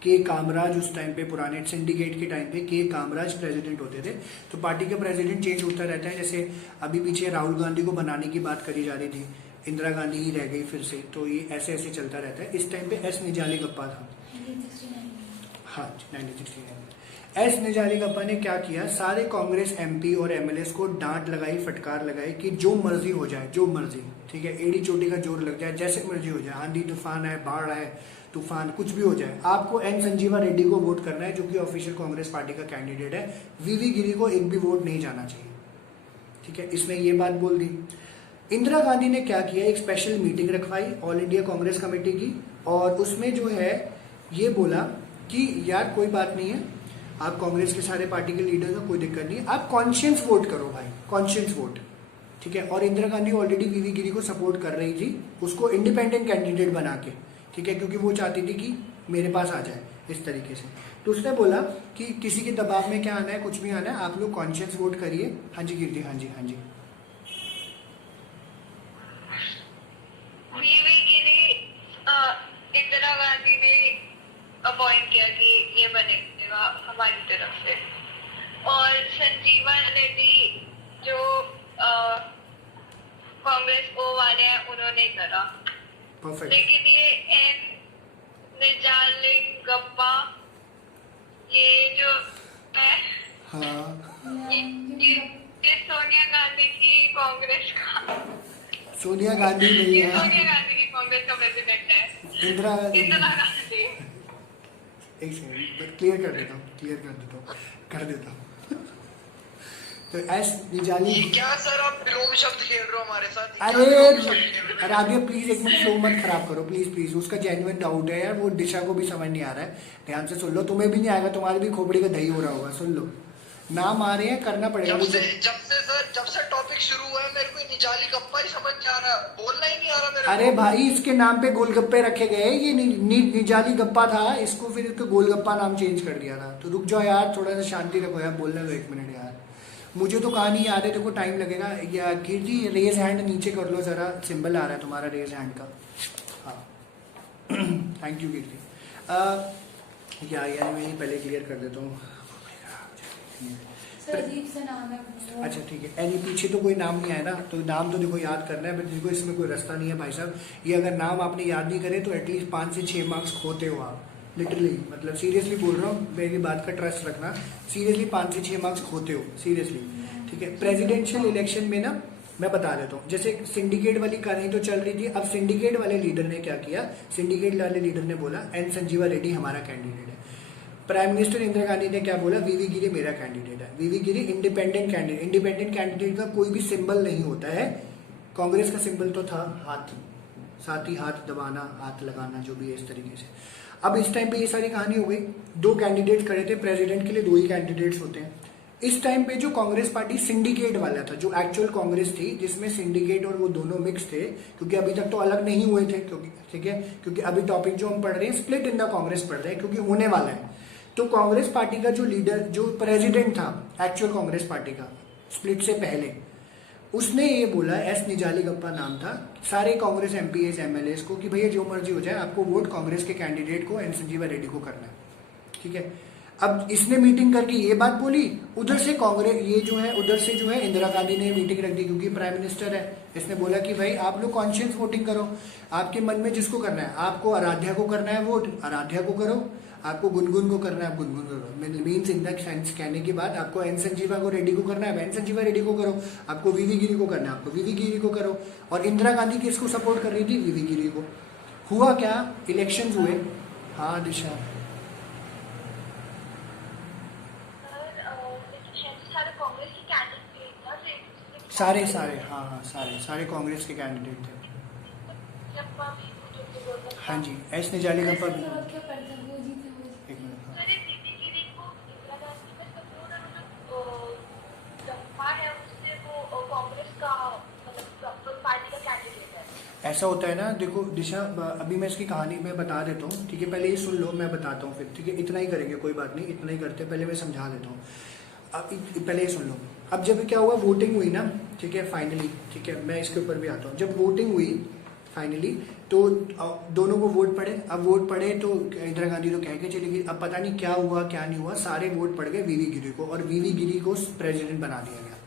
के कामराज उस टाइम पे, पुराने सिंडिकेट के टाइम पे के कामराज प्रेसिडेंट होते थे, तो पार्टी का प्रेसिडेंट चेंज होता रहता है। जैसे अभी पीछे राहुल गांधी को बनाने की बात करी जा रही थी, इंदिरा गांधी ही रह गई फिर से, तो ये ऐसे ऐसे चलता रहता है। इस टाइम पे एस निजाली गप्पा था, हाँ 1969 में। एस निजाली गप्पा ने क्या किया, सारे कांग्रेस एमपी और एमएलए को डांट लगाई, फटकार लगाई कि जो मर्जी हो जाए, जो मर्जी, ठीक है, एड़ी चोटी का जोर लग जाए, जैसे मर्जी हो जाए, आंधी तूफान है, बाढ़ है, तूफान कुछ भी हो जाए, आपको एन संजीवा रेड्डी को वोट करना है, जो कि ऑफिशियल कांग्रेस पार्टी का कैंडिडेट है। वीवी गिरी को एक भी वोट नहीं जाना चाहिए। ठीक है, इसने ये बात बोल दी। इंदिरा गांधी ने क्या किया, एक स्पेशल मीटिंग रखवाई ऑल इंडिया कांग्रेस कमेटी की, और उसमें जो है ये बोला कि यार कोई बात नहीं है, आप कांग्रेस के सारे पार्टी के लीडर का कोई दिक्कत नहीं है, आप कॉन्शियंस वोट करो भाई, कॉन्शियंस वोट। ठीक है, और इंदिरा गांधी ऑलरेडी वीवी गिरी को सपोर्ट कर रही थी, उसको इंडिपेंडेंट कैंडिडेट बना के। ठीक है, क्योंकि वो चाहती थी कि मेरे पास आ जाए इस तरीके से। तो उसने बोला कि किसी के दबाव में क्या आना है, कुछ भी आना है, आप लोग कॉन्शियस वोट करिए। हाँ जी कीर्ति, हाँ जी, हाँ जी। वीवी गिरी इंदिरा गांधी ने अपॉइंट किया कि ये बनेगा हमारी तरफ से, और संजीवा रेड्डी जो कांग्रेस को वाले हैं उन्होंने करा। परफेक्ट। लेकिन ये एन निजाली गप्पा, ये जो है, हाँ, ये सोनिया गांधी की कांग्रेस का, सोनिया गांधी नहीं ये है, सोनिया गांधी की कांग्रेस का प्रेसिडेंट है, इंदिरा इंदिरा गांधी। एक सेकंड क्लियर कर देता हूँ, कर देता हूँ। तो एस निजाली, क्या सर आप विलोम शब्द खेल रहे हो हमारे साथ? अरे राबिया प्लीज एक मिनट फ्लो मत खराब करो, प्लीज प्लीज, उसका जेन्युइन डाउट है यार, वो दिशा को भी समझ नहीं आ रहा है, ध्यान से सुन लो, तुम्हें भी नहीं आएगा, तुम्हारी भी खोपड़ी का दही हो रहा होगा, सुन लो, नाम आ रहे हैं, करना पड़ेगा मुझे। जब से टॉपिक शुरू हुआ है मेरे को निजाली गप्पा ही समझ नहीं आ रहा, बोलना ही नहीं आ रहा मेरे को। अरे भाई इसके नाम पे गोलगप्पे रखे गए, ये निजाली गप्पा था, इसको फिर इसको गोलगप्पा नाम चेंज कर दिया था। तो रुक जाओ यार, थोड़ा सा शांति रखो यार, बोलने दो 1 मिनट यार, मुझे तो कहानी याद है, देखो टाइम लगेगा। या कीर्ति रेज हैंड नीचे कर लो जरा, सिंबल आ रहा है तुम्हारा रेज हैंड का। थैंक यू कीर्ति। क्या यार मैं ये पहले क्लियर कर देता हूँ। सर अजीब सा नाम है वो। अच्छा ठीक है, एनी पीछे तो कोई नाम नहीं आया ना, तो नाम तो देखो याद करना है, बट देखो इसमें कोई रास्ता नहीं है भाई साहब। ये अगर नाम आपने याद नहीं करे तो एटलीस्ट 5 से 6 मार्क्स खोते हो आप, लिटरली, मतलब सीरियसली बोल रहा हूँ, मेरी बात का ट्रस्ट रखना, सीरियसली 5 से 6 मार्क्स खोते हो सीरियसली, ठीक है। प्रेसिडेंशियल इलेक्शन में ना मैं बता देता हूँ, जैसे सिंडिकेट वाली कहानी तो चल रही थी, अब सिंडिकेट वाले लीडर ने क्या किया, सिंडिकेट वाले लीडर ने बोला एन संजीवा रेड्डी हमारा कैंडिडेट है। प्राइम मिनिस्टर इंदिरा गांधी ने क्या बोला, वीवी गिरी मेरा कैंडिडेट है। वीवी Giri independent candidate, independent candidate का कोई भी सिंबल नहीं होता है। कांग्रेस का सिंबल तो था हाथ, साथ ही हाथ दबाना, हाथ लगाना, जो भी है इस तरीके से। अब इस टाइम पे ये सारी कहानी हो गई, 2 कैंडिडेट खड़े थे, प्रेसिडेंट के लिए 2 ही कैंडिडेट्स होते हैं। इस टाइम पे जो कांग्रेस पार्टी सिंडिकेट वाला था, जो एक्चुअल कांग्रेस थी, जिसमें सिंडिकेट और वो दोनों मिक्स थे, क्योंकि अभी तक तो अलग नहीं हुए थे, क्योंकि ठीक है, क्योंकि अभी टॉपिक जो हम पढ़ रहे हैं स्प्लिट इन द कांग्रेस पढ़ रहे हैं, क्योंकि होने वाला है। तो कांग्रेस पार्टी का जो लीडर, जो प्रेसिडेंट था एक्चुअल कांग्रेस पार्टी का स्प्लिट से पहले, उसने ये बोला, एस निजालीगप्पा नाम था, सारे कांग्रेस एमपीएस एमएलएस को कि भैया जो मर्जी हो जाए, आपको वोट कांग्रेस के कैंडिडेट को एन संजीवा रेड्डी को करना है, ठीक है। अब इसने मीटिंग करके ये बात बोली, उधर से कांग्रेस ये जो है, उधर से जो है इंदिरा गांधी ने मीटिंग रख दी, क्योंकि प्राइम मिनिस्टर है। इसने बोला कि भाई आप लोग कॉन्शियस वोटिंग करो, आपके मन में जिसको करना है, आपको आराध्या को करना है वोट, आराध्या को करो, आपको गुनगुन को करना है, आप गुनगुन को करो। मीन्स इन द सेंस कहने की बात, आपको एन संजीवा को रेड्डी को करना है, एन संजीवा रेड्डी को करो, आपको वीवी गिरी को करना है, आपको वीवी गिरी को करो। और इंदिरा गांधी किसको सपोर्ट कर रही थी, वीवी गिरी को। हुआ क्या, इलेक्शंस हुए। हाँ दिशा, सारे सारे हाँ हाँ सारे कांग्रेस के कैंडिडेट थे। हाँ जी, एस निजालीगप्पा भी। एक मिनट, ऐसा होता है ना, देखो दिशा, अभी मैं इसकी कहानी में बता देता हूँ, ठीक है, पहले ये सुन लो, मैं बताता हूँ फिर, ठीक है, इतना ही करेंगे, कोई बात नहीं, इतना ही करते, पहले मैं समझा देता हूँ। अब पहले ये सुन लो। अब जब क्या हुआ, वोटिंग हुई ना, ठीक है, फाइनली, ठीक है, मैं इसके ऊपर भी आता हूँ। जब वोटिंग हुई फाइनली, तो दोनों को वोट पड़े। अब वोट पड़े तो इंदिरा गांधी तो कह के चली गई, अब पता नहीं क्या हुआ क्या नहीं हुआ, सारे वोट पड़ गए वीवी गिरी को, और वीवी गिरी को प्रेसिडेंट बना दिया गया,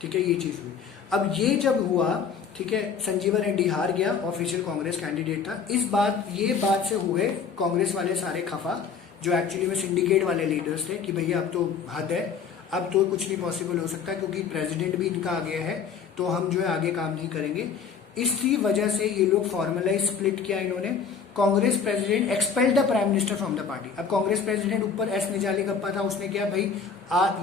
ठीक है, ये चीज़ हुई। अब ये जब हुआ, ठीक है, संजीवा रेड्डी हार गया, ऑफिशियल कांग्रेस कैंडिडेट था। ये बात से हुए कांग्रेस वाले सारे खफा, जो एक्चुअली में सिंडिकेट वाले लीडर्स थे, कि भैया अब तो हद है, अब तो कुछ नहीं पॉसिबल हो सकता, क्योंकि प्रेसिडेंट भी इनका आ गया है, तो हम जो है आगे काम नहीं करेंगे। इसी वजह से ये लोग फॉर्मुलाइज स्प्लिट किया इन्होंने। Congress president expelled the prime minister from the party. अब कांग्रेस प्रेसिडेंट ऊपर एस निजालीगप्पा था, उसने किया, भाई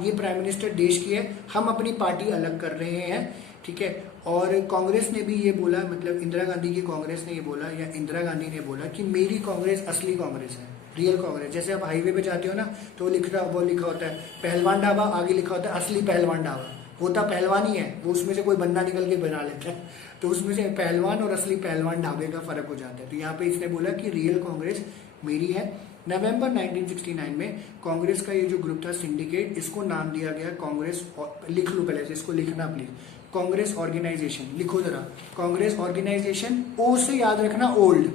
ये प्राइम मिनिस्टर देश की है, हम अपनी पार्टी अलग कर रहे हैं, ठीक है। और कांग्रेस ने भी ये बोला, मतलब इंदिरा गांधी की कांग्रेस ने ये बोला, या इंदिरा गांधी ने बोला कि मेरी कांग्रेस असली कांग्रेस है, रियल कांग्रेस। जैसे आप हाईवे पे जाते हो ना, तो वो लिखा होता है पहलवान ढाबा, आगे लिखा होता है असली पहलवान ढाबा। होता पहलवान ही है, वो उसमें से कोई बंदा निकल के बना लेता है, तो उसमें से पहलवान और असली पहलवान ढाबे का फर्क हो जाता है। तो यहाँ पे इसने बोला कि रियल कांग्रेस मेरी है। नवंबर 1969 में कांग्रेस का ये जो ग्रुप था सिंडिकेट, इसको नाम दिया गया कांग्रेस। लिख लो पहले से, इसको लिखना प्लीज, कांग्रेस ऑर्गेनाइजेशन, लिखो जरा, कांग्रेस ऑर्गेनाइजेशन, ओ से याद रखना ओल्ड,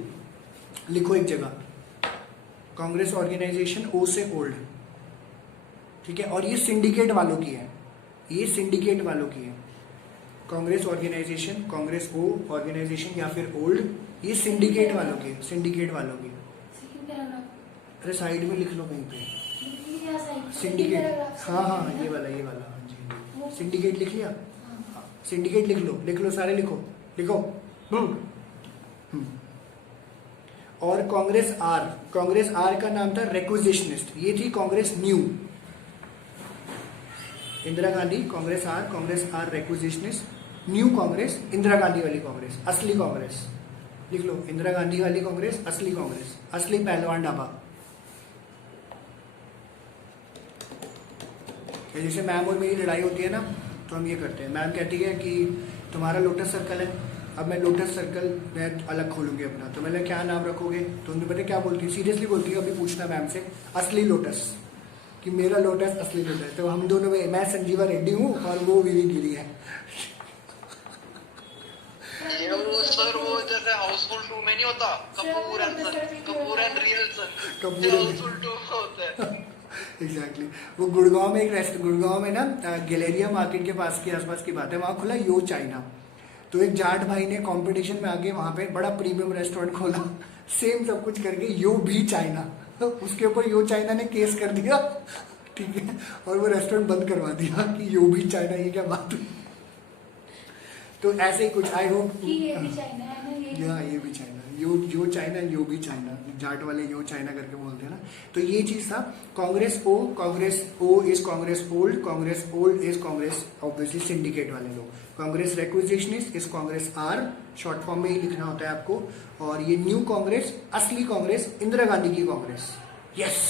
लिखो एक जगह, कांग्रेस ऑर्गेनाइजेशन, ओ से ओल्ड, ठीक है। और ये सिंडिकेट वालों की है, ये सिंडिकेट वालों की है, कांग्रेस ऑर्गेनाइजेशन, कांग्रेस ओ ऑर्गेनाइजेशन या फिर ओल्ड, ये सिंडिकेट वालों की, सिंडिकेट वालों की। अरे साइड में लिख लो कहीं पे, सिंडिकेट, हाँ ये वाला, हाँ जी, सिंडिकेट लिख लिया, सिंडिकेट लिख लो सारे, लिखो। और कांग्रेस आर का नाम था रिक्विजिशनिस्ट, ये थी Congress new. Indira Gandhi Congress R requisitionist, new Congress Indira Gandhi वाली कांग्रेस, असली कांग्रेस, लिख लो, इंदिरा गांधी वाली कांग्रेस, असली कांग्रेस, असली पहलवान ढाबा। जैसे मैम और मेरी लड़ाई होती है ना, तो हम ये करते हैं, मैम कहती है कि तुम्हारा लोटस सर्कल है, अब मैं लोटस सर्कल मैं अलग खोलूंगी अपना, तो मैंने क्या नाम रखोगे, तो उन्हें पता क्या बोलती है, सीरियसली बोलती है, अभी पूछना मैम से, असली लोटस, कि मेरा लोटस असली लोटस। तो हम दोनों में, मैं संजीवा रेड्डी हूँ और वो वीवी गिरी है। ये वो सर, वो इधर जैसे हाउसफुल 2 में नहीं होता Kapoor and son, Kapoor and real son, Kapoor Housefull 2 होता है। एग्जैक्टली वो गुड़गांव में एक गुड़गांव में ना गैलेरिया मार्केट के पास के आसपास की बात है, वहाँ खुला यो चाइना। तो एक जाट भाई ने कंपटीशन में आके वहाँ पे बड़ा प्रीमियम रेस्टोरेंट खोला, सेम सब कुछ करके यो भी चाइना, तो उसके ऊपर यो चाइना ने केस कर दिया, ठीक है, और वो रेस्टोरेंट बंद करवा दिया कि यो भी चाइना, ये क्या बात हुई। तो ऐसे ही कुछ आई होप ये भी चाइना है ना, ये भी चाइना, यो चाइना यो भी चाइना, जाट वाले यो चाइना करके बोलते हैं ना। तो ये चीज था Congress O is Congress old is Congress obviously syndicate वाले लोग, Congress requisitionist is Congress R, short form में ही लिखना होता है आपको। और ये न्यू कांग्रेस, असली कांग्रेस इंदिरा गांधी की कांग्रेस, यस,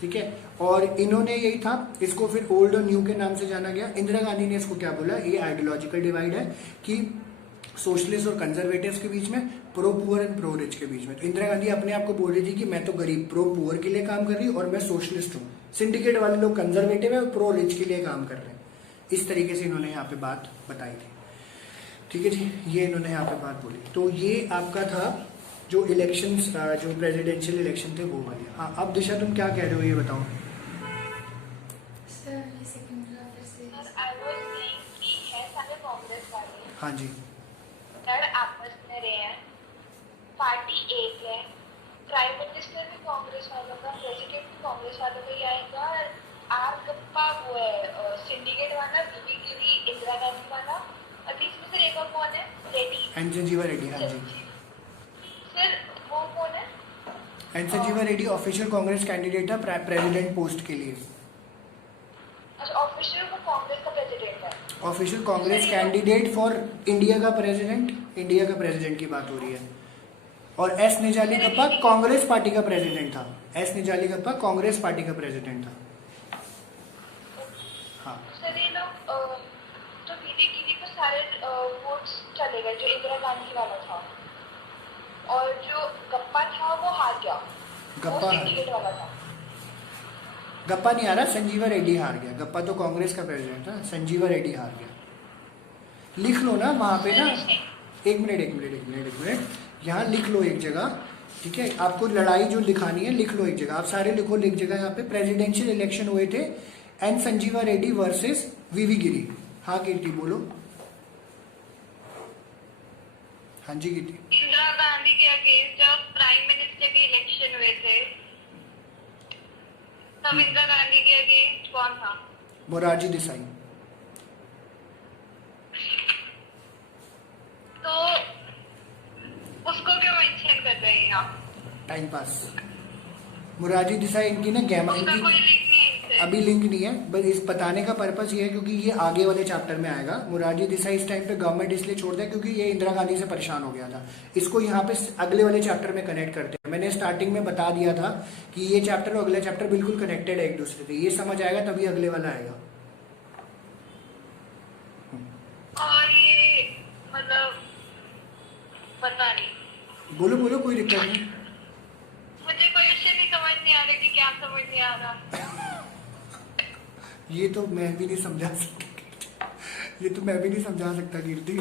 ठीक है। और इन्होंने यही था, इसको फिर ओल्ड और न्यू के नाम से जाना गया। इंदिरा गांधी ने इसको क्या बोला, ये आइडियोलॉजिकल डिवाइड है कि सोशलिस्ट और कंजर्वेटिव्स के बीच में, pro poor and pro rich के बीच में। तो इंदिरा गांधी अपने आप को बोल रही थी कि मैं तो गरीब प्रो पुअर के लिए काम कर रही हूँ और मैं सोशलिस्ट हूँ, सिंडिकेट वाले लोग कंजर्वेटिव है और प्रो रिच के लिए काम कर रहे हैं। इस तरीके से इन्होंने यहाँ पे बात बताई थी, ठीक है जी, ये इन्होंने यहाँ पे बात बोली। तो ये आपका था जो इलेक्शंस, जो प्रेसिडेंशियल इलेक्शन थे वो वाले। हाँ, अब दिशा तुम क्या कह रहे हो ये बताओ। सर ये सेकंड फिर से सर आई वाज सेइंग कि है सारे कांग्रेस वाले हाँ जी, सर आपस में रहे हैं, पार्टी एक है, प्राइम मिनिस्टर भी कांग्रेस वालों का, प्रेसिडेंट भी कांग्रेस वालों का ही आएगा। आर गप्पा वो है सिंडिकेट वाला, बीबी गिरी इंदिरा गांधी वाला, और बीच में सर एक और कौन है, रेड्डी, एन संजीवा रेड्डी। हाँ जी, सर वो कौन है? N Sanjiva Reddy official Congress candidate है प्रेसिडेंट पोस्ट के लिए। अच्छा, ऑफिशियल वो कांग्रेस का प्रेसिडेंट है। Official Congress candidate for India का प्रेसिडेंट की बात हो रही है। और S Nijalingappa Congress party का प्रेसिडेंट था, S Nijalingappa Congress party का प्रेसिडेंट था। हाँ, सर ये लोग तो बीबी गिरी पर सारे वोट्स चले गए जो इंदिरा गांधी वाला था, और जो गप्पा था वो हार गया, गप्पा वो सिंडिकेट वाला था। गप्पा नहीं आ रहा, संजीवा रेड्डी हार गया। गप्पा तो कांग्रेस का प्रेसिडेंट था, संजीवा रेड्डी हार गया। लिख लो ना वहां पे ना, एक मिनट यहाँ लिख लो एक जगह, ठीक है। आपको लड़ाई जो दिखानी है लिख लो एक जगह, आप सारे लिखो एक जगह। यहाँ पे प्रेसिडेंशियल इलेक्शन हुए थे, एन संजीवा रेड्डी वर्सेस वीवी गिरी। हाँ कीर्ति बोलो। हाँ जी कीर्ति। इंदिरा गांधी के अगेंस्ट जब प्राइम मिनिस्टर के इलेक्शन हुए थे तब इंदिरा गांधी के अगेंस्ट कौन था? मोरारजी देसाई। तो उसको क्यों मेंशन कर रहे हैं आप? Time pass. मोरारजी देसाई इनकी ना गैमा, उसका इनकी कोई लिंक नहीं है इनसे। अभी लिंक नहीं है, बस इस बताने का पर्पस ये है क्योंकि ये आगे वाले चैप्टर में आएगा। मोरारजी देसाई इस टाइम पे गवर्नमेंट इसलिए छोड़ दिया क्योंकि ये इंदिरा गांधी से परेशान हो गया था। इसको यहाँ पे अगले वाले चैप्टर में कनेक्ट करते हैं। मैंने स्टार्टिंग में बता दिया था कि ये चैप्टर और अगला चैप्टर बिल्कुल कनेक्टेड है एक दूसरे से, ये समझ आएगा तभी अगले वाला आएगा। और ये मतलब पता नहीं, बोलो बोलो, कोई दिक्कत नहीं। मुझे क्वेश्चन ही समझ नहीं आ रहा कि क्या समझ नहीं आ रहा। ये तो मैं भी नहीं समझा सकता, ये तो मैं भी नहीं समझा सकता कीर्ति।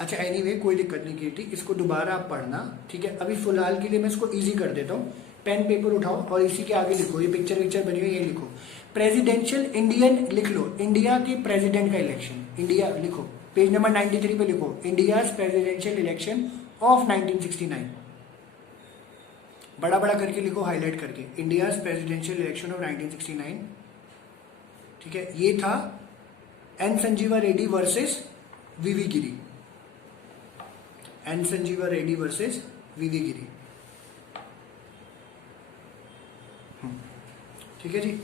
अच्छा एनीवे कोई दिक्कत नहीं कीर्ति, इसको दोबारा आप पढ़ना, ठीक है। अभी फिलहाल के लिए मैं इसको इजी कर देता हूँ। पेन पेपर उठाओ और इसी के आगे लिखो, ये पिक्चर बनी हुई है, ये लिखो प्रेसिडेंशियल इंडियन, लिख लो इंडिया के प्रेसिडेंट का इलेक्शन, इंडिया लिखो, पेज नंबर 93 पे लिखो, इंडिया प्रेसिडेंशियल इलेक्शन ऑफ 1969, बड़ा बड़ा करके लिखो, हाईलाइट करके, इंडिया प्रेसिडेंशियल इलेक्शन ऑफ 1969, ठीक है। ये था एन संजीवा रेड्डी वर्सेस वीवी गिरी, एन संजीवा रेड्डी वर्सेस वीवी गिरी, ठीक है जी।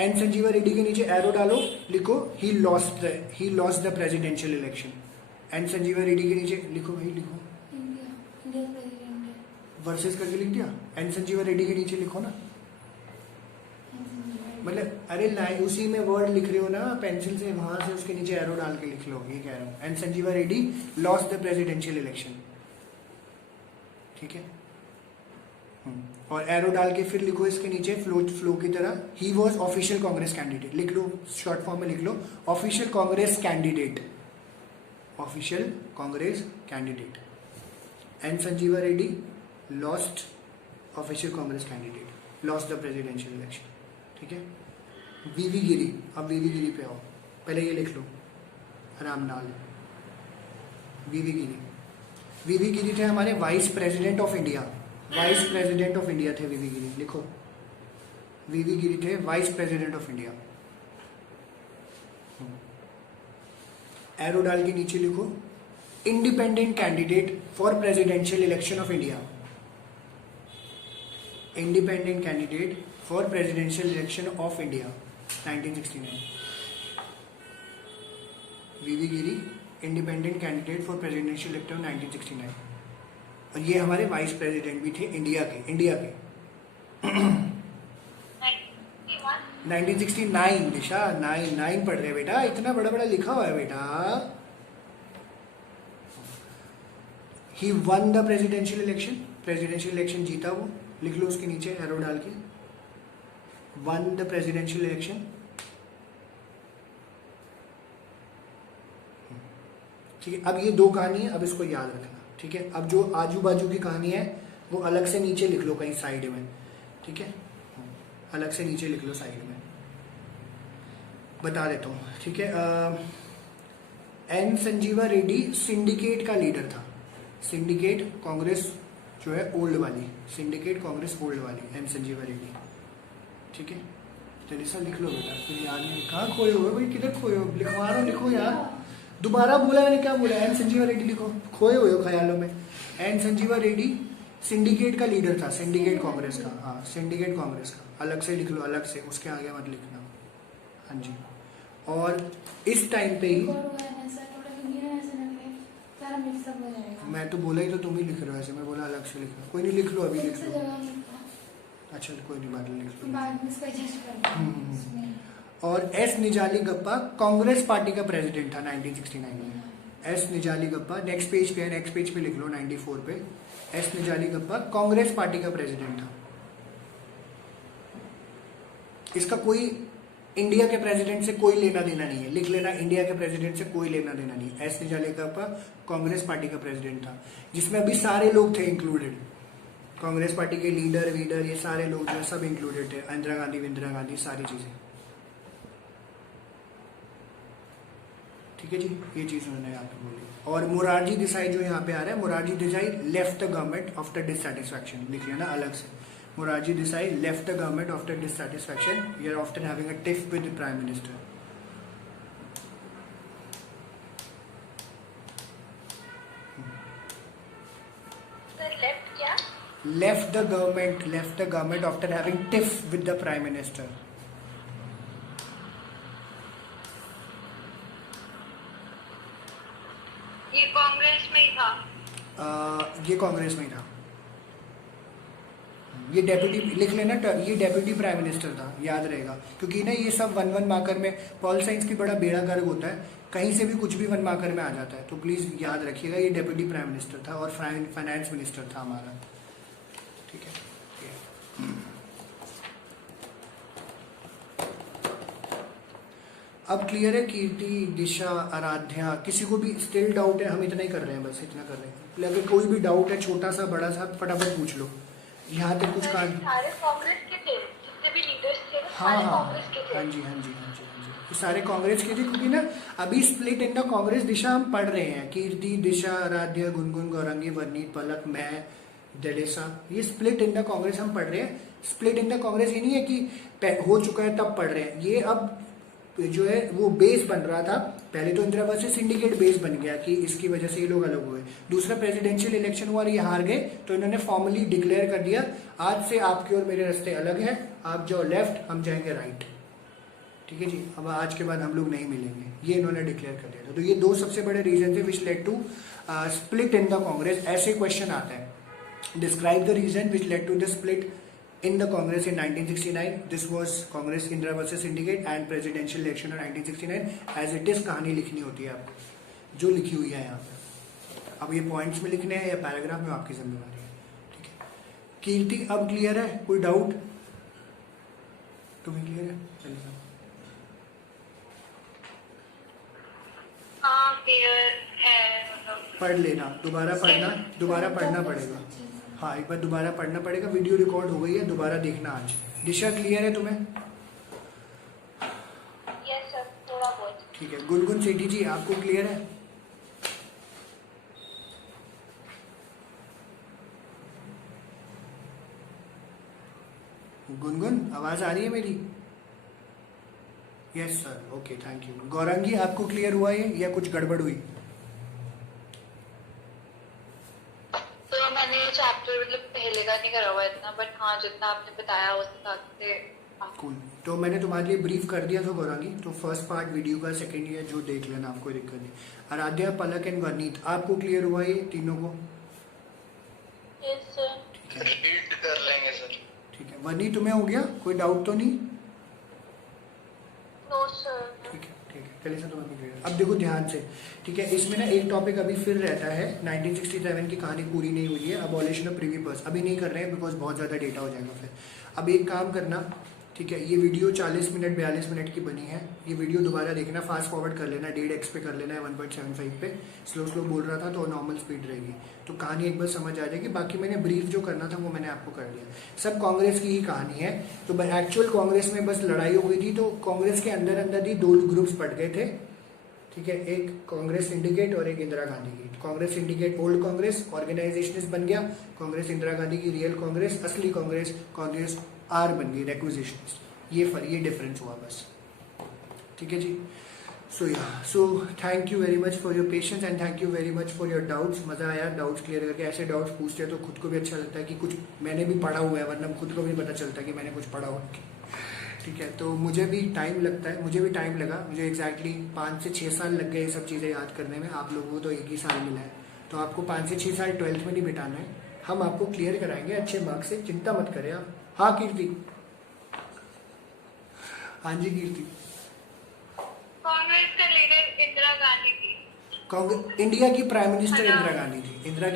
एन संजीवा रेड्डी के नीचे एरो डालो, लिखो he lost the presidential election. N Sanjiva Reddy के नीचे लिखो भाई, लिखो इंडिया प्रेसिडेंट है। वर्सेस करके लिख दिया। एन संजीवा रेड्डी के नीचे लिखो ना, मतलब अरे लाइन उसी में वर्ड लिख रहे हो ना पेंसिल से, वहां से उसके नीचे एरो डाल के लिख लो, ये कह रहा हूँ। N Sanjiva Reddy lost the presidential election, ठीक है। और एरो डाल के फिर लिखो इसके नीचे फ्लो की तरह, he was official Congress candidate, लिख लो शॉर्ट फॉर्म में लिख लो official Congress candidate, official Congress candidate. N. Sanjeeva Reddy lost official Congress candidate, lost the presidential election. ठीक है. वीवी गिरी, अब वीवी गिरी पे आओ, पहले ये लिख लो आराम नाल. वीवी गिरी थे हमारे vice president of India. Vice president of India थे वीवी गिरी. लिखो, वीवी गिरी थे vice president of India. Arrow डाल के नीचे लिखो independent candidate for presidential election of India. Independent candidate for presidential election of India 1969. V V Giri independent candidate for presidential election 1969. और ये हमारे वाइस प्रेसिडेंट भी थे इंडिया के 1969. दिशा 9 पढ़ रहे बेटा, इतना बड़ा बड़ा लिखा हुआ है बेटा. ही वन द प्रेसिडेंशियल इलेक्शन जीता वो. लिख लो उसके नीचे एरो डाल के, वन द प्रेसिडेंशियल इलेक्शन. ठीक है. अब ये दो कहानी है, अब इसको याद रखना. ठीक है. अब जो आजू बाजू की कहानी है वो अलग से नीचे लिख लो कहीं साइड में. ठीक है, अलग से नीचे लिख लो साइड में. बता देता हूँ. ठीक है. एन संजीवा रेड्डी सिंडिकेट का लीडर था. सिंडिकेट कांग्रेस जो है ओल्ड वाली, सिंडिकेट कांग्रेस ओल्ड वाली, एन संजीवा रेड्डी. ठीक है. चलिए सर लिख लो बेटा, फिर याद नहीं. कहाँ खोए हुए भाई, किधर खोए हो? लिखवा रहा हूँ, लिखो यार. दोबारा बोला मैंने, क्या बोला? एन संजीवा रेड्डी लिखो. खोए हुए हो ख्यालों में. एन संजीवा रेड्डी सिंडिकेट का लीडर था, सिंडिकेट कांग्रेस का. हाँ, सिंडिकेट कांग्रेस का. अलग से लिख लो, अलग से, उसके आगे मत लिखना. हाँ जी. और इस टाइम पे ही मैं तो बोला ही, तो तुम ही लिख रहे हो ऐसे. मैं बोला अलग से लिख लो. कोई नहीं, लिख लो अभी, लिख लो. अच्छा कोई नहीं, बाद में लिख लो. और S Nijalingappa Congress party का प्रेसिडेंट था 1969 में. एस निजाली गप्पा नेक्स्ट पेज पे है, नेक्स्ट पेज पे लिख लो 94 पे. S Nijalingappa Congress party का प्रेसिडेंट था. इसका कोई इंडिया के प्रेसिडेंट से कोई लेना देना नहीं है. लिख लेना, इंडिया के प्रेसिडेंट से कोई लेना देना नहीं है. S Nijalingappa Congress party का प्रेसिडेंट था, जिसमें अभी सारे लोग थे इंक्लूडेड. कांग्रेस पार्टी के लीडर वीडर ये सारे लोग जो है सब इंक्लूडेड थे. इंदिरा गांधी सारी चीजें. ठीक है जी, ये चीज उन्होंने यहाँ पे बोली. और मोरारजी देसाई जो यहाँ पे आ रहा है, Morarji Desai left the government after dissatisfaction. लिख लेना अलग से. Morarji Desai left the government after dissatisfaction. We are often having a tiff with the prime minister. Left क्या? Left the government after having tiff with the prime minister. ये कांग्रेस में ही था. ये कांग्रेस में ही था. ये डेप्यूटी लिख लेना, ये डेप्यूटी प्राइम मिनिस्टर था, याद रहेगा. क्योंकि ना ये सब वन मार्कर में, पॉल साइंस की बड़ा बेड़ा गर्क होता है, कहीं से भी कुछ भी वन मार्कर में आ जाता है. तो प्लीज याद रखिएगा, ये डेप्यूटी प्राइम मिनिस्टर था और फाइनेंस मिनिस्टर था हमारा. ठीक है. अब क्लियर है. कीर्ति, दिशा, आराध्या, किसी को भी स्टिल डाउट है? हम इतना ही कर रहे हैं, बस इतना कर रहे हैं. अगर कोई भी डाउट है, छोटा सा बड़ा सा, फटाफट पूछ लो. यहाँ तक कुछ सारे कांग्रेस के थे, जितने भी लीडर्स थे हाँ सारे हाँ कांग्रेस के थे. हाँ जी हाँ जी हाँ जी हाँ जी, ये सारे कांग्रेस के थे. क्योंकि ना अभी स्प्लिट इन द कांग्रेस दिशा हम पढ़ रहे हैं. कीर्ति, दिशा, आराध्या, गुनगुन, गौरंगी, वर्णित, पलक, मैं, जडेसा, ये स्प्लिट इन द कांग्रेस हम पढ़ रहे हैं. स्प्लिट इन द कांग्रेस ये नहीं है कि हो चुका है तब पढ़ रहे हैं. ये अब जो है वो बेस बन रहा था. पहले तो इंदिरा से सिंडिकेट बेस बन गया कि इसकी वजह से ये लोग अलग हुए. दूसरा प्रेसिडेंशियल इलेक्शन हुआ और ये हार गए, तो इन्होंने फॉर्मली डिक्लेयर कर दिया आज से आपके और मेरे रास्ते अलग हैं. आप जाओ लेफ्ट, हम जाएंगे राइट. ठीक है जी. अब आज के बाद हम लोग नहीं मिलेंगे, ये इन्होंने डिक्लेयर कर दिया था. तो ये दो सबसे बड़े रीजन थे which led to split in the Congress. ऐसे क्वेश्चन आता है, describe the reason which led to the split in the Congress in 1969. This was Congress Indira versus Syndicate and presidential election of 1969. As it is, कहानी लिखनी होती है आपको, जो लिखी हुई है यहाँ पे. अब ये पॉइंट्स में लिखने हैं या पैराग्राफ में, आपकी जिम्मेवारी है. ठीक है. कीर्ति, अब क्लियर है? कोई डाउट? तुम्हें क्लियर है? चलिए. हाँ क्लियर है. पढ़ लेना, दोबारा पढ़ना पड़ेगा। हाँ, एक बार दोबारा पढ़ना पड़ेगा, वीडियो रिकॉर्ड हो गई है, दोबारा देखना आज। दिशा क्लियर है तुम्हें? यस सर, थोड़ा बहुत। ठीक है। गुनगुन सेठी जी आपको क्लियर है? गुनगुन आवाज आ रही है मेरी? Yes sir, okay thank you. Gaurangi आपको क्लियर हुआ ये या कुछ गड़बड़ हुई? तो मैंने चैप्टर मतलब पहले का नहीं करा हुआ इतना, बट हाँ जितना आपने बताया उस हिसाब से। कूल। तो मैंने तुम्हारे लिए ब्रीफ कर दिया था गौरांगी, तो फर्स्ट पार्ट वीडियो का सेकंड ईयर जो देख लेना, आपको कोई दिक्कत नहीं। आराध्या, पलक एंड वर्नीत आपको क्लियर हुआ ये तीनों को? Yes sir. ठीक है, रिपीट कर लेंगे सर। ठीक है। वर्नीत तुम्हें हो गया, कोई डाउट तो नहीं? No sir. ठीक है, ठीक है, चलिए सर तुम्हें भी क्लियर। अब देखो ध्यान से, ठीक है। इसमें ना एक टॉपिक अभी फिर रहता है, 1967 की कहानी पूरी नहीं हुई है, अबॉलिशन ऑफ प्रीवी पर्स अभी नहीं कर रहे हैं बिकॉज बहुत ज़्यादा डेटा हो जाएगा फिर। अब एक काम करना, ठीक है, ये वीडियो 40 मिनट 42 मिनट की बनी है, ये वीडियो दोबारा देखना, फास्ट फॉरवर्ड कर लेना, 1.5x पे कर लेना है, 1.75 पे। स्लो बोल रहा था तो नॉर्मल स्पीड रहेगी, तो कहानी एक बार समझ आ जाएगी। बाकी मैंने ब्रीफ जो करना था वो मैंने आपको कर दिया। सब कांग्रेस की ही कहानी है। तो एक्चुअल कांग्रेस में बस लड़ाई हो गई थी, तो कांग्रेस के अंदर ही 2 ग्रुप्स पड़ गए थे, ठीक है। एक कांग्रेस सिंडिकेट और एक इंदिरा गांधी की। कांग्रेस सिंडिकेट ओल्ड कांग्रेस ऑर्गेनाइजेशनिस्ट बन गया, कांग्रेस इंदिरा गांधी की रियल कांग्रेस, असली कांग्रेस कांग्रेस आर बन गई, रिक्विजिशनिस्ट। ये डिफरेंस हुआ बस, ठीक है जी। So thank you very much for your patience and thank you very much for your doubts. मजा आया डाउट्स क्लियर करके, ऐसे डाउट्स पूछते हैं तो खुद को भी अच्छा लगता है कि कुछ मैंने भी पढ़ा हुआ है, वरना खुद को भी पता चलता है कि मैंने कुछ पढ़ा हुआ है, ठीक है। तो मुझे भी टाइम लगता है, मुझे भी टाइम लगा, मुझे एग्जैक्टली 5 से 6 साल लग गए ये सब चीज़ें याद करने में। आप लोगों को तो 1 ही साल मिला है, तो आपको 5 से 6 साल 12th में नहीं बिताना है। हम आपको क्लियर कराएंगे अच्छे मार्क्स से, चिंता मत करें आप। हाँ कीर्ति? हाँ जी कीर्ति। कांग्रेस का लीडर इंदिरा गांधी थी। कांग्रेस इंडिया की प्राइम मिनिस्टर इंदिरा गांधी थी। इंदिरा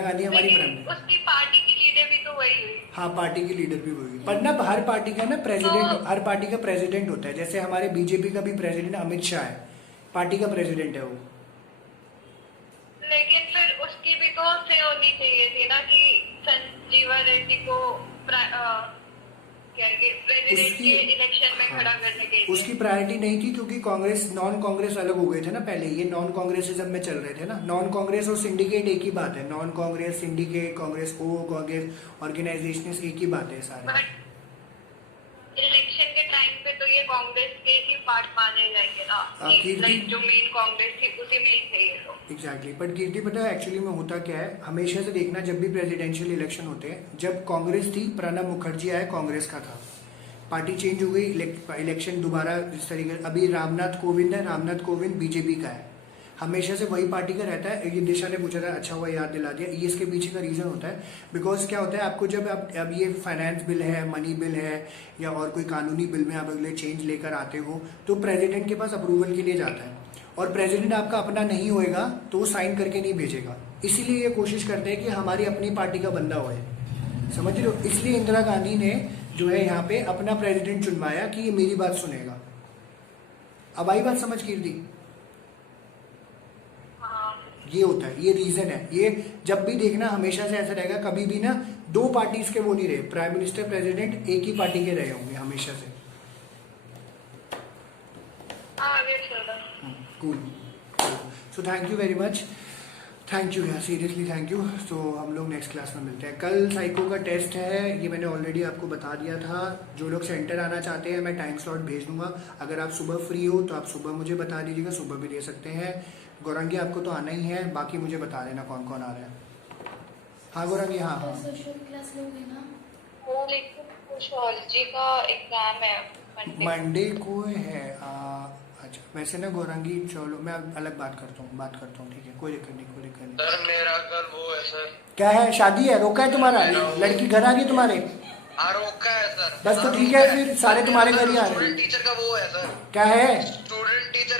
गांधी हमारी प्राइम मिनिस्टर। उसकी पार्टी की लीडर भी तो वही हुई। हाँ, पार्टी की लीडर भी वही। पर ना हर पार्टी का ना प्रेसिडेंट, हर पार्टी का प्रेसिडेंट होता है। जैसे हमारे बीजेपी का भी प्रेसिडेंट अमित शाह है, पार्टी का प्रेसिडेंट है वो। लेकिन फिर उसकी भी तो से होनी चाहिए थी ना कि संजीवा रेड्डी को प्रेसिडेंट के इलेक्शन में खड़ा करने के लिए। उसकी प्रायोरिटी नहीं थी क्योंकि कांग्रेस नॉन कांग्रेस अलग हो गए थे ना पहले, ये नॉन कांग्रेसिज्म में चल रहे थे ना। नॉन कांग्रेस और सिंडिकेट एक ही बात है, नॉन कांग्रेस सिंडिकेट कांग्रेस ओ कांग्रेस ऑर्गेनाइजेशन एक ही बात है सारे। बट इलेक्शन के टाइम पे तो ये कांग्रेस के ही पार्ट माने जाएंगे ना, लाइक जो मेन कांग्रेस थी उसी में ही थे ये लोग। एग्जैक्टली। बट कीर्ति पता है एक्चुअली में होता क्या है, हमेशा से देखना जब भी प्रेसिडेंशियल इलेक्शन होते हैं, जब कांग्रेस थी, प्रणब मुखर्जी आया, कांग्रेस का था, पार्टी चेंज हो गई, इलेक्शन दोबारा इस तरीके। अभी रामनाथ कोविंद है, रामनाथ कोविंद बीजेपी का है, हमेशा से वही पार्टी का रहता है। ये दिशा ने पूछा था, अच्छा हुआ याद दिला दिया। ये इसके पीछे का रीजन होता है बिकॉज क्या होता है, आपको जब अब ये फाइनेंस बिल है, मनी बिल है या और कोई कानूनी बिल में आप अगले चेंज लेकर आते हो तो प्रेसिडेंट के पास अप्रूवल के लिए जाता है, और प्रेसिडेंट आपका अपना नहीं होएगा तो वो साइन करके नहीं भेजेगा। इसीलिए ये कोशिश करते हैं कि हमारी अपनी पार्टी का बंदा होए, समझ रहे हो। इसलिए इंदिरा गांधी ने जो है यहाँ पे अपना प्रेसिडेंट चुनवाया कि ये मेरी बात सुनेगा। अब आई बात समझ कीर्ति? ये होता है, ये रीजन है। ये जब भी देखना हमेशा से ऐसा रहेगा, कभी भी ना 2 पार्टीज के वो नहीं रहे, प्राइम मिनिस्टर प्रेसिडेंट एक ही पार्टी के रहे होंगे हमेशा से। Cool. So thank you very much, thank you यार, सीरियसली थैंक यू। सो हम लोग नेक्स्ट क्लास में मिलते हैं। कल साइको का टेस्ट है, ये मैंने ऑलरेडी आपको बता दिया था। जो लोग सेंटर आना चाहते हैं मैं टाइम स्लॉट भेज दूंगा। अगर आप सुबह फ्री हो तो आप सुबह मुझे बता दीजिएगा, सुबह भी दे सकते हैं। गौरंगी आपको तो आना ही है, बाकी मुझे बता देना कौन कौन आ रहा है। हाँ गौरंगी, हाँ हाँ। सोशल क्लास लोगे ना? वो लेकिन सोशियोलॉजी का एग्जाम है मंडे को है। अच्छा, वैसे ना गौरंगी चलो मैं अलग बात करता हूँ, ठीक है, कोई दिक्कत नहीं, कोई दिक्कत नहीं। सर मेरा कल वो है सर। क्या है, शादी है, रोका है तुम्हारा? लड़की घर आ रही है तुम्हारे? हाँ रोका है सर। बस तो ठीक है, फिर सारे तुम्हारे घर ही आ रहे हैं। स्टूडेंट टीचर का वो है सर। क्या है? Student teacher